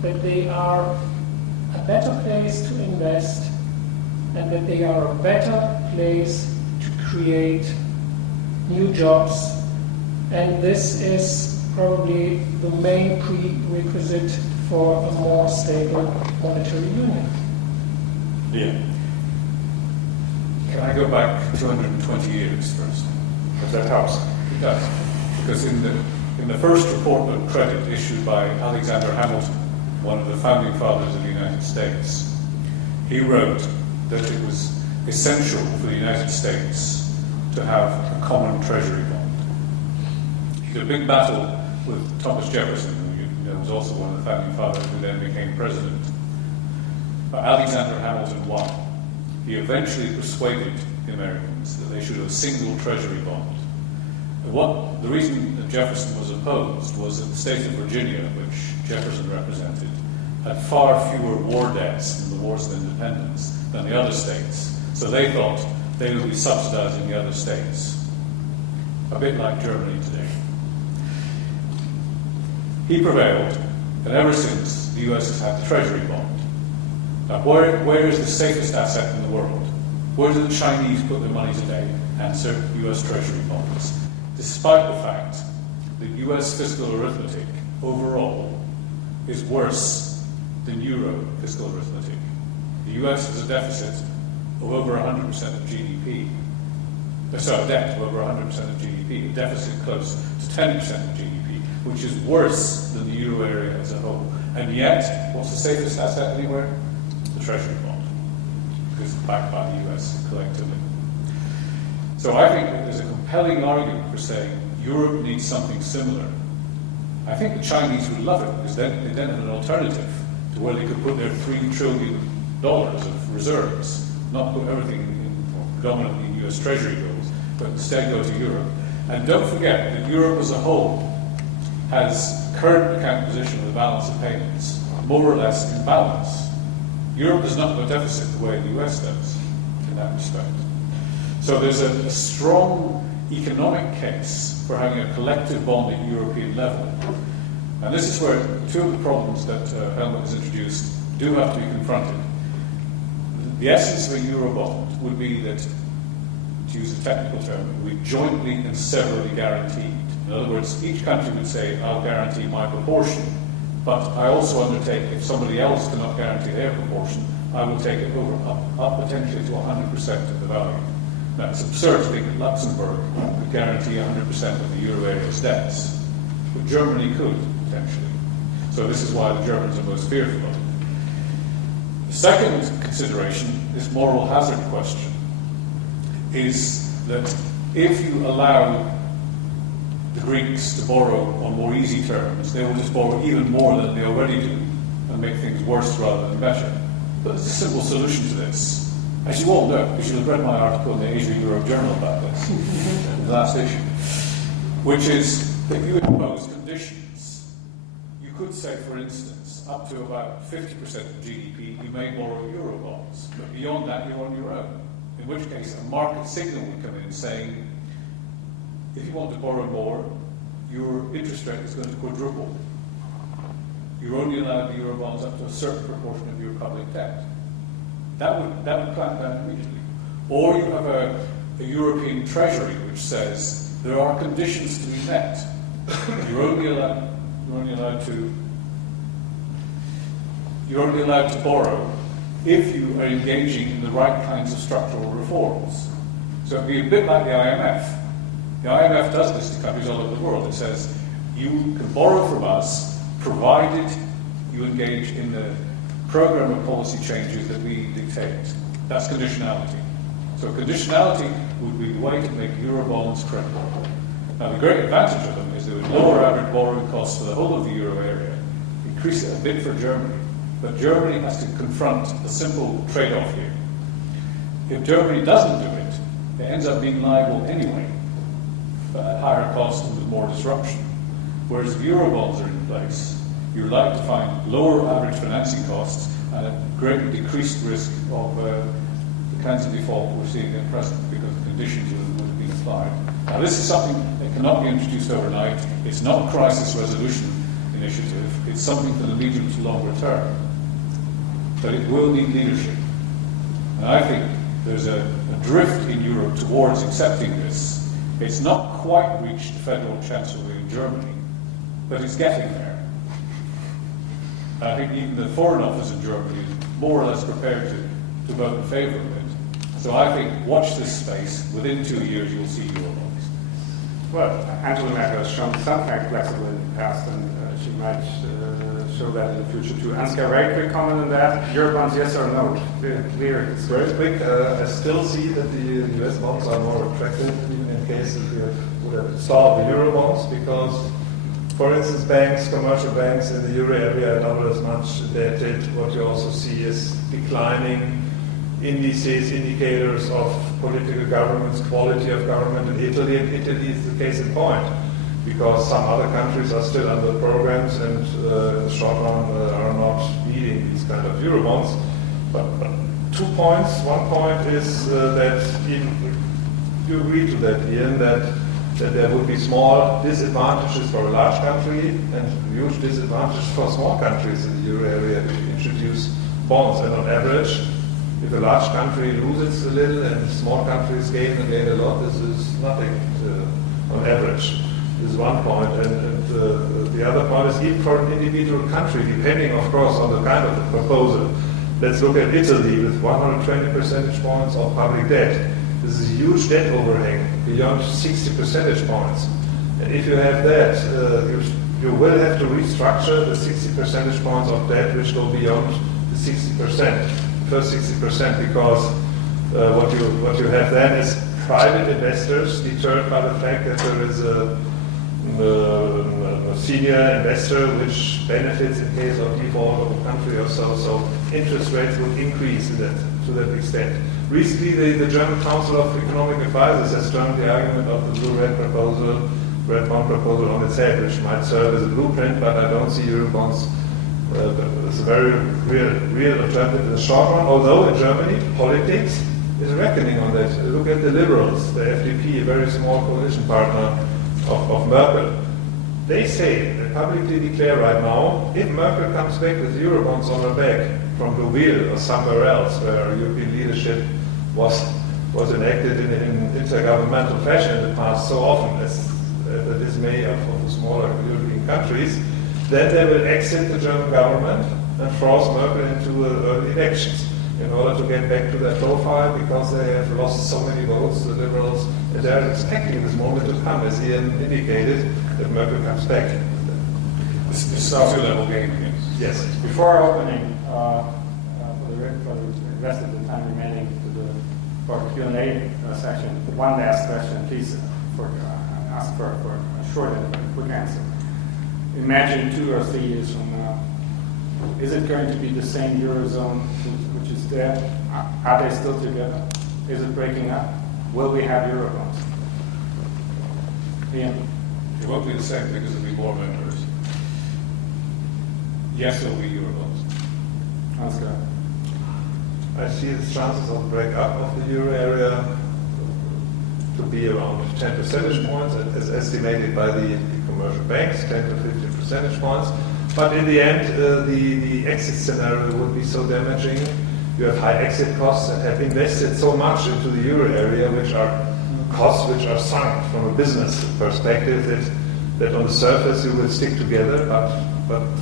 that they are a better place to invest, and that they are a better place to create new jobs. And this is probably the main prerequisite for a more stable monetary union. Yeah. Can I go back 220 years first? If that helps. It does. Because in the first report on credit issued by Alexander Hamilton, one of the founding fathers of the United States, he wrote that it was essential for the United States to have a common treasury bond. He had a big battle with Thomas Jefferson, who was also one of the founding fathers who then became president. But Alexander Hamilton won. He eventually persuaded the Americans that they should have a single treasury bond. And the reason that Jefferson was opposed was that the state of Virginia, which Jefferson represented, had far fewer war debts in the Wars of Independence than the other states. So they thought they would be subsidizing the other states. A bit like Germany today. He prevailed, and ever since, the US has had the treasury bond. Now, where is the safest asset in the world? Where do the Chinese put their money today? Answer, US Treasury bonds. Despite the fact that US fiscal arithmetic overall is worse than Euro fiscal arithmetic. The US has a deficit of over 100% of GDP. Sorry, debt of over 100% of GDP, a deficit close to 10% of GDP, which is worse than the Euro area as a whole. And yet, what's the safest asset anywhere? The Treasury bond, because it's backed by the US collectively. So I think that there's a compelling argument for saying Europe needs something similar. I think the Chinese would love it, because then they then have an alternative to where they could put their $3 trillion of reserves, not put everything in predominantly in US Treasury bills, but instead go to Europe. And don't forget that Europe as a whole has current account position of the balance of payments more or less in balance. Europe does not have a deficit the way the US does in that respect. So there's a strong economic case for having a collective bond at European level. And this is where two of the problems that Helmut has introduced do have to be confronted. The essence of a Eurobond would be that, to use a technical term, it would be jointly and severally guaranteed. In other words, each country would say, I'll guarantee my proportion, but I also undertake, if somebody else cannot guarantee their proportion, I will take it up potentially to 100% of the value. Now, it's absurd to think that Luxembourg could guarantee 100% of the euro area's debts, but Germany could, potentially. So this is why the Germans are most fearful of it. The second consideration, this moral hazard question, is that if you allow the Greeks to borrow on more easy terms, they will just borrow even more than they already do and make things worse rather than better. But there's a simple solution to this. As you all know, because you'll have read my article in the Asia-Europe Journal about this, the last issue, which is that you impose conditions. You could say, for instance, up to about 50% of GDP, you may borrow euro bonds, but beyond that, you're on your own. In which case, a market signal would come in saying, if you want to borrow more, your interest rate is going to quadruple. You're only allowed the euro bonds up to a certain proportion of your public debt. That would clamp down immediately. Or you have a European Treasury which says there are conditions to be met. You're only allowed to borrow if you are engaging in the right kinds of structural reforms. So it'd be a bit like the IMF. The IMF does this to countries all over the world. It says you can borrow from us provided you engage in the program of policy changes that we dictate. That's conditionality. So conditionality would be the way to make Eurobonds credible. Now the great advantage of them is they would lower average borrowing costs for the whole of the euro area, increase it a bit for Germany, but Germany has to confront a simple trade-off here. If Germany doesn't do it, it ends up being liable anyway, but at higher cost and with more disruption. Whereas if Eurobonds are in place, you're likely to find lower average financing costs and a greatly decreased risk of the kinds of default we're seeing at present because the conditions would have been applied. Now this is something that cannot be introduced overnight. It's not a crisis resolution initiative. It's something for the medium to longer term. But it will need leadership. And I think there's a drift in Europe towards accepting this. It's not quite reached federal chancellery in Germany, but it's getting there. I think even the Foreign Office in Germany is more or less prepared to vote in favour of it. So I think watch this space. Within 2 years, you'll see Eurobonds. Well, Angela Merkel has shown some kind of flexible in the past, and she might show that in the future too. Ansgar, very quick comment on that. Eurobonds, yes or no? Clear. It's very quick. I still see that the US bonds are more attractive, even in case if we would have installed the Eurobonds, because, for instance, banks, commercial banks in the euro area are not as much indebted. What you also see is declining indices, indicators of political governments, quality of government in Italy, and Italy is the case in point, because some other countries are still under programs and in the short run are not needing these kind of Eurobonds. But 2 points. One point is that you agree to that, Iain, that there would be small disadvantages for a large country and huge disadvantages for small countries in the euro area if you introduce bonds. And on average, if a large country loses a little and small countries gain a lot, this is nothing on average. This is one point. And the other point is even for an individual country, depending, of course, on the kind of the proposal. Let's look at Italy with 120 percentage points of public debt. This is a huge debt overhang, beyond 60 percentage points. And if you have that, you will have to restructure the 60 percentage points of debt which go beyond the 60%, first 60%, because what you have then is private investors deterred by the fact that there is a senior investor which benefits in case of default of a country or so. So interest rates will increase to that extent. Recently, the German Council of Economic Advisors has turned the argument of the blue-red proposal, red bond proposal on its head, which might serve as a blueprint, but I don't see Eurobonds as a very real alternative in the short run. Although in Germany, politics is reckoning on that. Look at the Liberals, the FDP, a very small coalition partner of Merkel. They say, they publicly declare right now, if Merkel comes back with Eurobonds on her back from Deauville or somewhere else where European leadership was enacted in intergovernmental fashion in the past so often as the dismay of the smaller European countries, then they will exit the German government and force Merkel into early elections in order to get back to their profile, because they have lost so many votes, the Liberals, and they are expecting this moment to come, as Iain indicated, that Merkel comes back. This starts a level game again. Yes. Before opening for the rest of the time remaining for the Q&A section, one last question, please ask for a short and quick answer. Imagine 2 or 3 years from now, is it going to be the same Eurozone which is there? Are they still together? Is it breaking up? Will we have Eurobonds? Iain? It won't be the same because there'll be more members. Yes, there'll be Eurobonds. Ansgar? I see the chances of break up of the euro area to be around 10 percentage points, as estimated by the commercial banks, 10 to 15 percentage points. But in the end, the exit scenario would be so damaging. You have high exit costs and have invested so much into the euro area, which are costs which are sunk from a business perspective, that on the surface you will stick together, but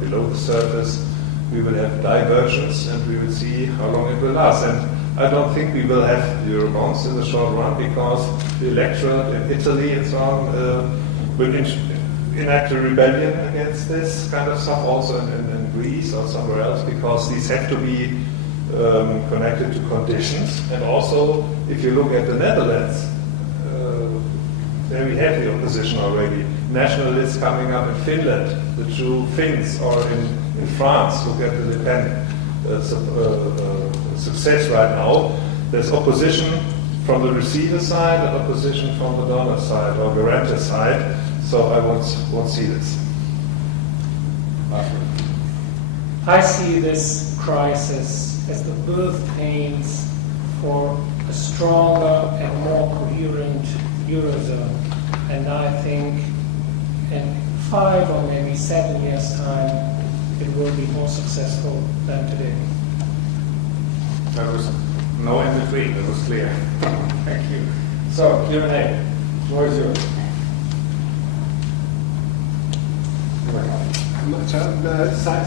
below the surface we will have divergence and we will see how long it will last. And I don't think we will have Eurobonds in the short run, because the electorate in Italy and so on will enact a rebellion against this kind of stuff, also in Greece or somewhere else, because these have to be connected to conditions. And also, if you look at the Netherlands, there we have the opposition already. Nationalists coming up in Finland, the true Finns, or in France, look at the Le Pen success right now. There's opposition from the receiver side and opposition from the donor side or guarantor side. So I won't see this. I see this crisis as the birth pains for a stronger and more coherent Eurozone. And I think in 5 or maybe 7 years' time, it will be more successful than today. There was no in between, it was clear. Thank you. So, Q&A, the floor is yours.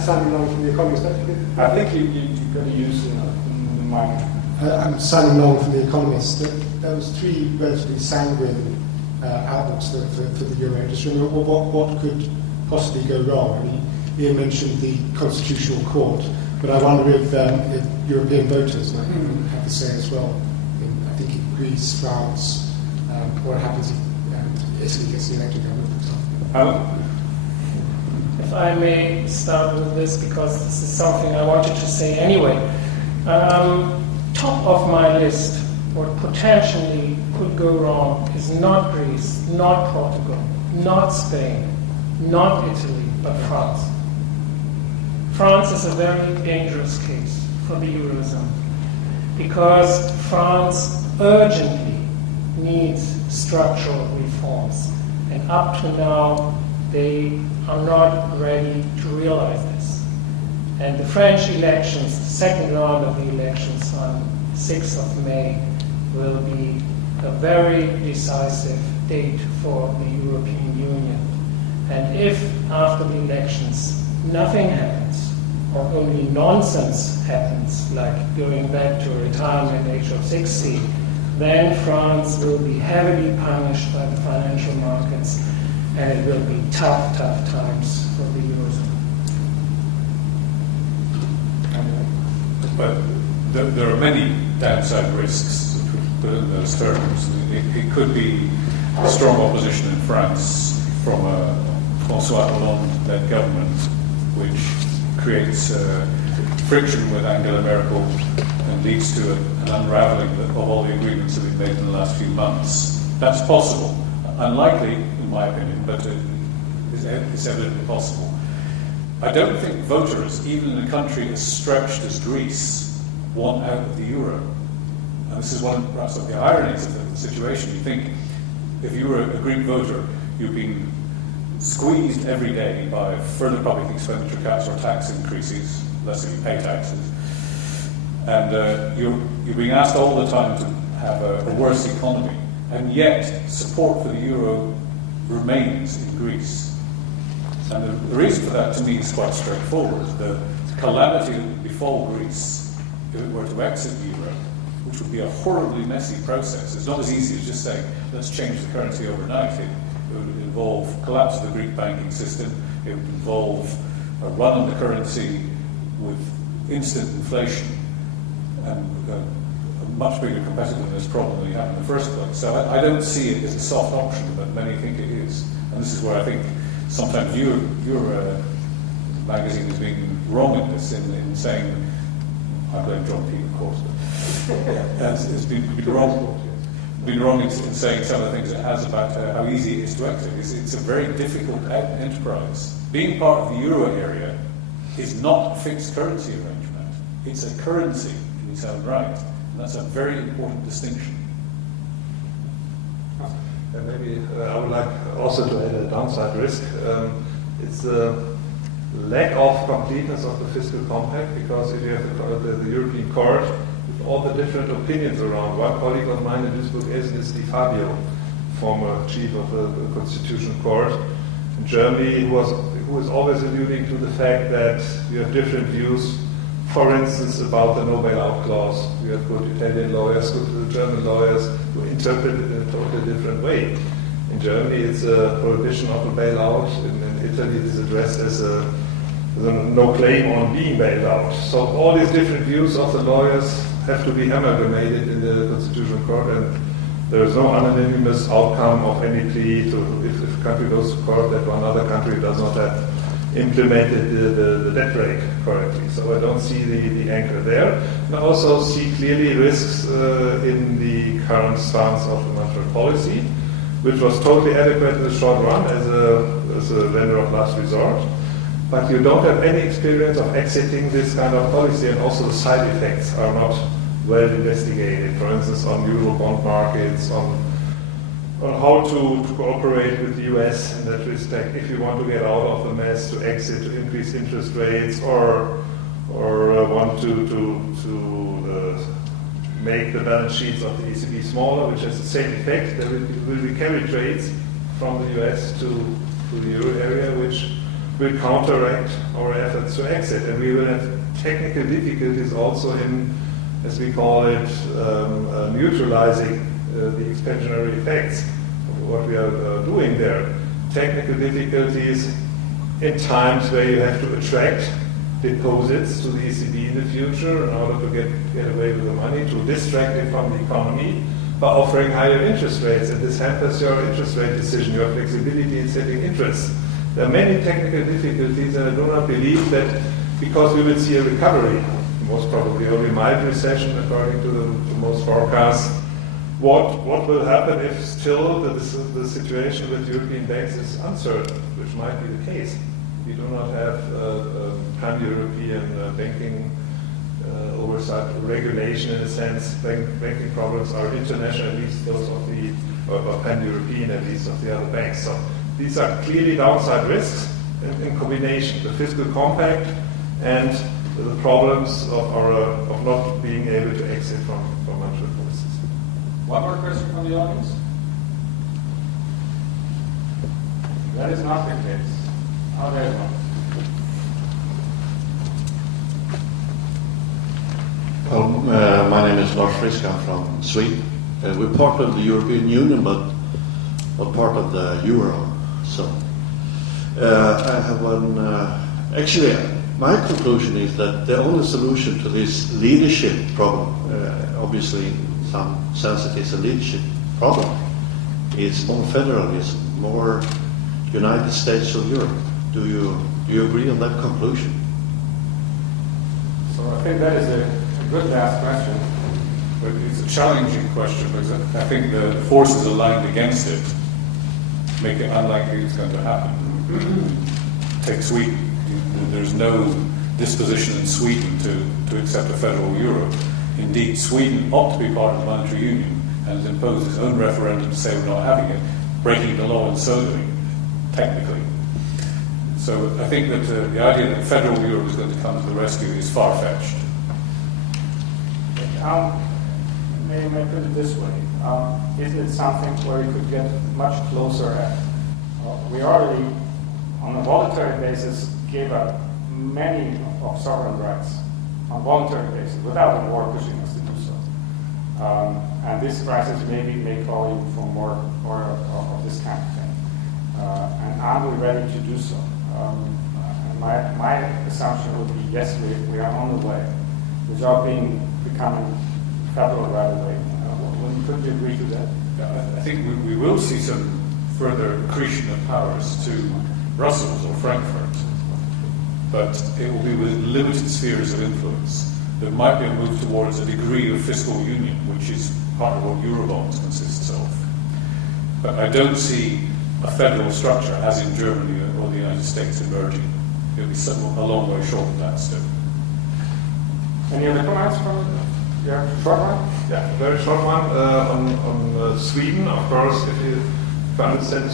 Sounding long from the economist, actually. I think you've got to use the mic. I'm Simon Long from The Economist. There was three relatively sanguine outlooks for the euro. Just wondering what could possibly go wrong. I mean, Iain mentioned the Constitutional Court, but I wonder if European voters might have the say as well. I think in Greece, France, what happens if Italy gets the elected government, for example. If I may start with this, because this is something I wanted to say anyway. Top of my list, what potentially could go wrong is not Greece, not Portugal, not Spain, not Italy, but France. France is a very dangerous case for the Eurozone because France urgently needs structural reforms, and up to now they are not ready to realize this. And the French elections, the second round of the elections on 6th of May, will be a very decisive date for the European Union. And if after the elections nothing happens, or only nonsense happens, like going back to a retirement age of 60, then France will be heavily punished by the financial markets, and it will be tough times for the Eurozone. But there are many downside risks, put in those terms. It could be strong opposition in France from a François Hollande-led government, which creates friction with Angela Merkel and leads to an unraveling of all the agreements that we've made in the last few months. That's possible. Unlikely, in my opinion, but it's evidently possible. I don't think voters, even in a country as stretched as Greece, want out of the euro. And this is one, perhaps, of the ironies of the situation. You think, if you were a Greek voter, you've been squeezed every day by further public expenditure caps or tax increases, unless you pay taxes. And you're being asked all the time to have a worse economy. And yet, support for the euro remains in Greece. And the reason for that, to me, is quite straightforward. The calamity that would befall Greece if it were to exit the euro, which would be a horribly messy process. It's not as easy as just saying, let's change the currency overnight. It would involve collapse of the Greek banking system. It would involve a run on the currency with instant inflation and a much bigger competitiveness problem than you have in the first place. So I don't see it as a soft option, but many think it is. And this is where I think sometimes your magazine has been wrong in this, in saying, I blame John Peel, of course, but it's been wrong in saying some of the things it has about how easy it is to exit. It's a very difficult enterprise. Being part of the euro area is not a fixed currency arrangement. It's a currency in its own right, and that's a very important distinction. And maybe I would like also to add a downside risk. It's a lack of completeness of the fiscal compact, because if you have the European Court with all the different opinions around, one colleague of mine in Duisburg-Essen is Di Fabio, former chief of the Constitutional Court in Germany, who is always alluding to the fact that you have different views, for instance, about the no bailout clause. You have good Italian lawyers, good German lawyers who interpret it in a totally different way. In Germany, it's a prohibition of a bailout. In Italy, it is addressed as a no claim on being bailed out. So all these different views of the lawyers have to be amalgamated in the Constitutional Court, and there is no unanimous outcome of any plea to, if a country goes to court, that one other country does not have implemented the debt brake correctly. So I don't see the anchor there. And I also see clearly risks in the current stance of the monetary policy, which was totally adequate in the short run as a lender of last resort. But you don't have any experience of exiting this kind of policy, and also the side effects are not well investigated. For instance, on euro bond markets, on how to cooperate with the US in that respect, if you want to get out of the mess, to exit, to increase interest rates, or want to make the balance sheets of the ECB smaller, which has the same effect. There will be carry trades from the US to the euro area, which will counteract our efforts to exit. And we will have technical difficulties also in as we call it, neutralizing the expansionary effects of what we are doing there. Technical difficulties in times where you have to attract deposits to the ECB in the future in order to get away with the money, to distract it from the economy by offering higher interest rates, and this hampers your interest rate decision, your flexibility in setting interest. There are many technical difficulties, and I do not believe that because we will see a recovery, most probably only mild recession according to the most forecasts, what will happen if still the situation with European banks is uncertain, which might be the case. We do not have pan-European banking oversight regulation in a sense. Banking problems are international, at least those of the, or pan-European at least, of the other banks. So these are clearly downside risks in combination. The fiscal compact and the problems of not being able to exit from monetary policies. One more question from the audience? That is not the case. Oh, there's one. Well, my name is Lars Frisk. I'm from Sweden. We're part of the European Union, but not part of the Euro. So I have one. Actually, my conclusion is that the only solution to this leadership problem, obviously in some sense it is a leadership problem, is more federalism, more United States of Europe. Do you agree on that conclusion? So I think that is a good last question. But it's a challenging question because I think the forces aligned against it make it unlikely it's going to happen. Take Sweden. There's no disposition in Sweden to accept a federal euro. Indeed, Sweden ought to be part of the monetary union and has imposed its own referendum to say we're not having it, breaking the law and so doing, technically. So I think that the idea that federal euro is going to come to the rescue is far-fetched. May I put it this way? Is it something where you could get much closer at? We already, on a voluntary basis, gave up many of sovereign rights on a voluntary basis without the war pushing us to do so. And this crisis may call you for more of this kind of thing. And are we ready to do so? My assumption would be yes, we are on the way. The job becoming federal right away. Could you agree to that? I think we will see some further accretion of powers to Brussels or Frankfurt, but it will be with limited spheres of influence. There might be a move towards a degree of fiscal union, which is part of what Eurobonds consists of. But I don't see a federal structure, as in Germany or the United States, emerging. It'll be a long way short of that still. Any other comments from it? Yeah, short one? Yeah, a very short one on Sweden. Of course, if I understand the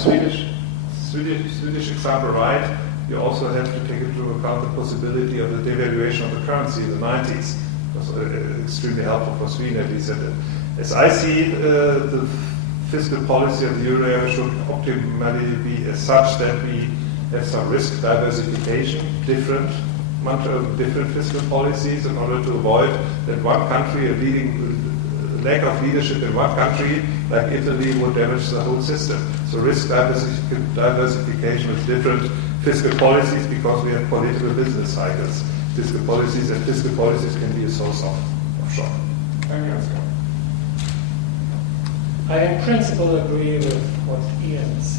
Swedish example right, you also have to take into account the possibility of the devaluation of the currency in the 90s. It was extremely helpful for Sweden, at least. As I see the fiscal policy of the euro area should optimally be as such that we have some risk diversification, different fiscal policies in order to avoid that one country, lack of leadership in one country, like Italy, would damage the whole system. So risk diversification with different fiscal policies because we have political business cycles. Fiscal policies can be a source of shock. Thank you, Ansgar. I in principle agree with what Iain said.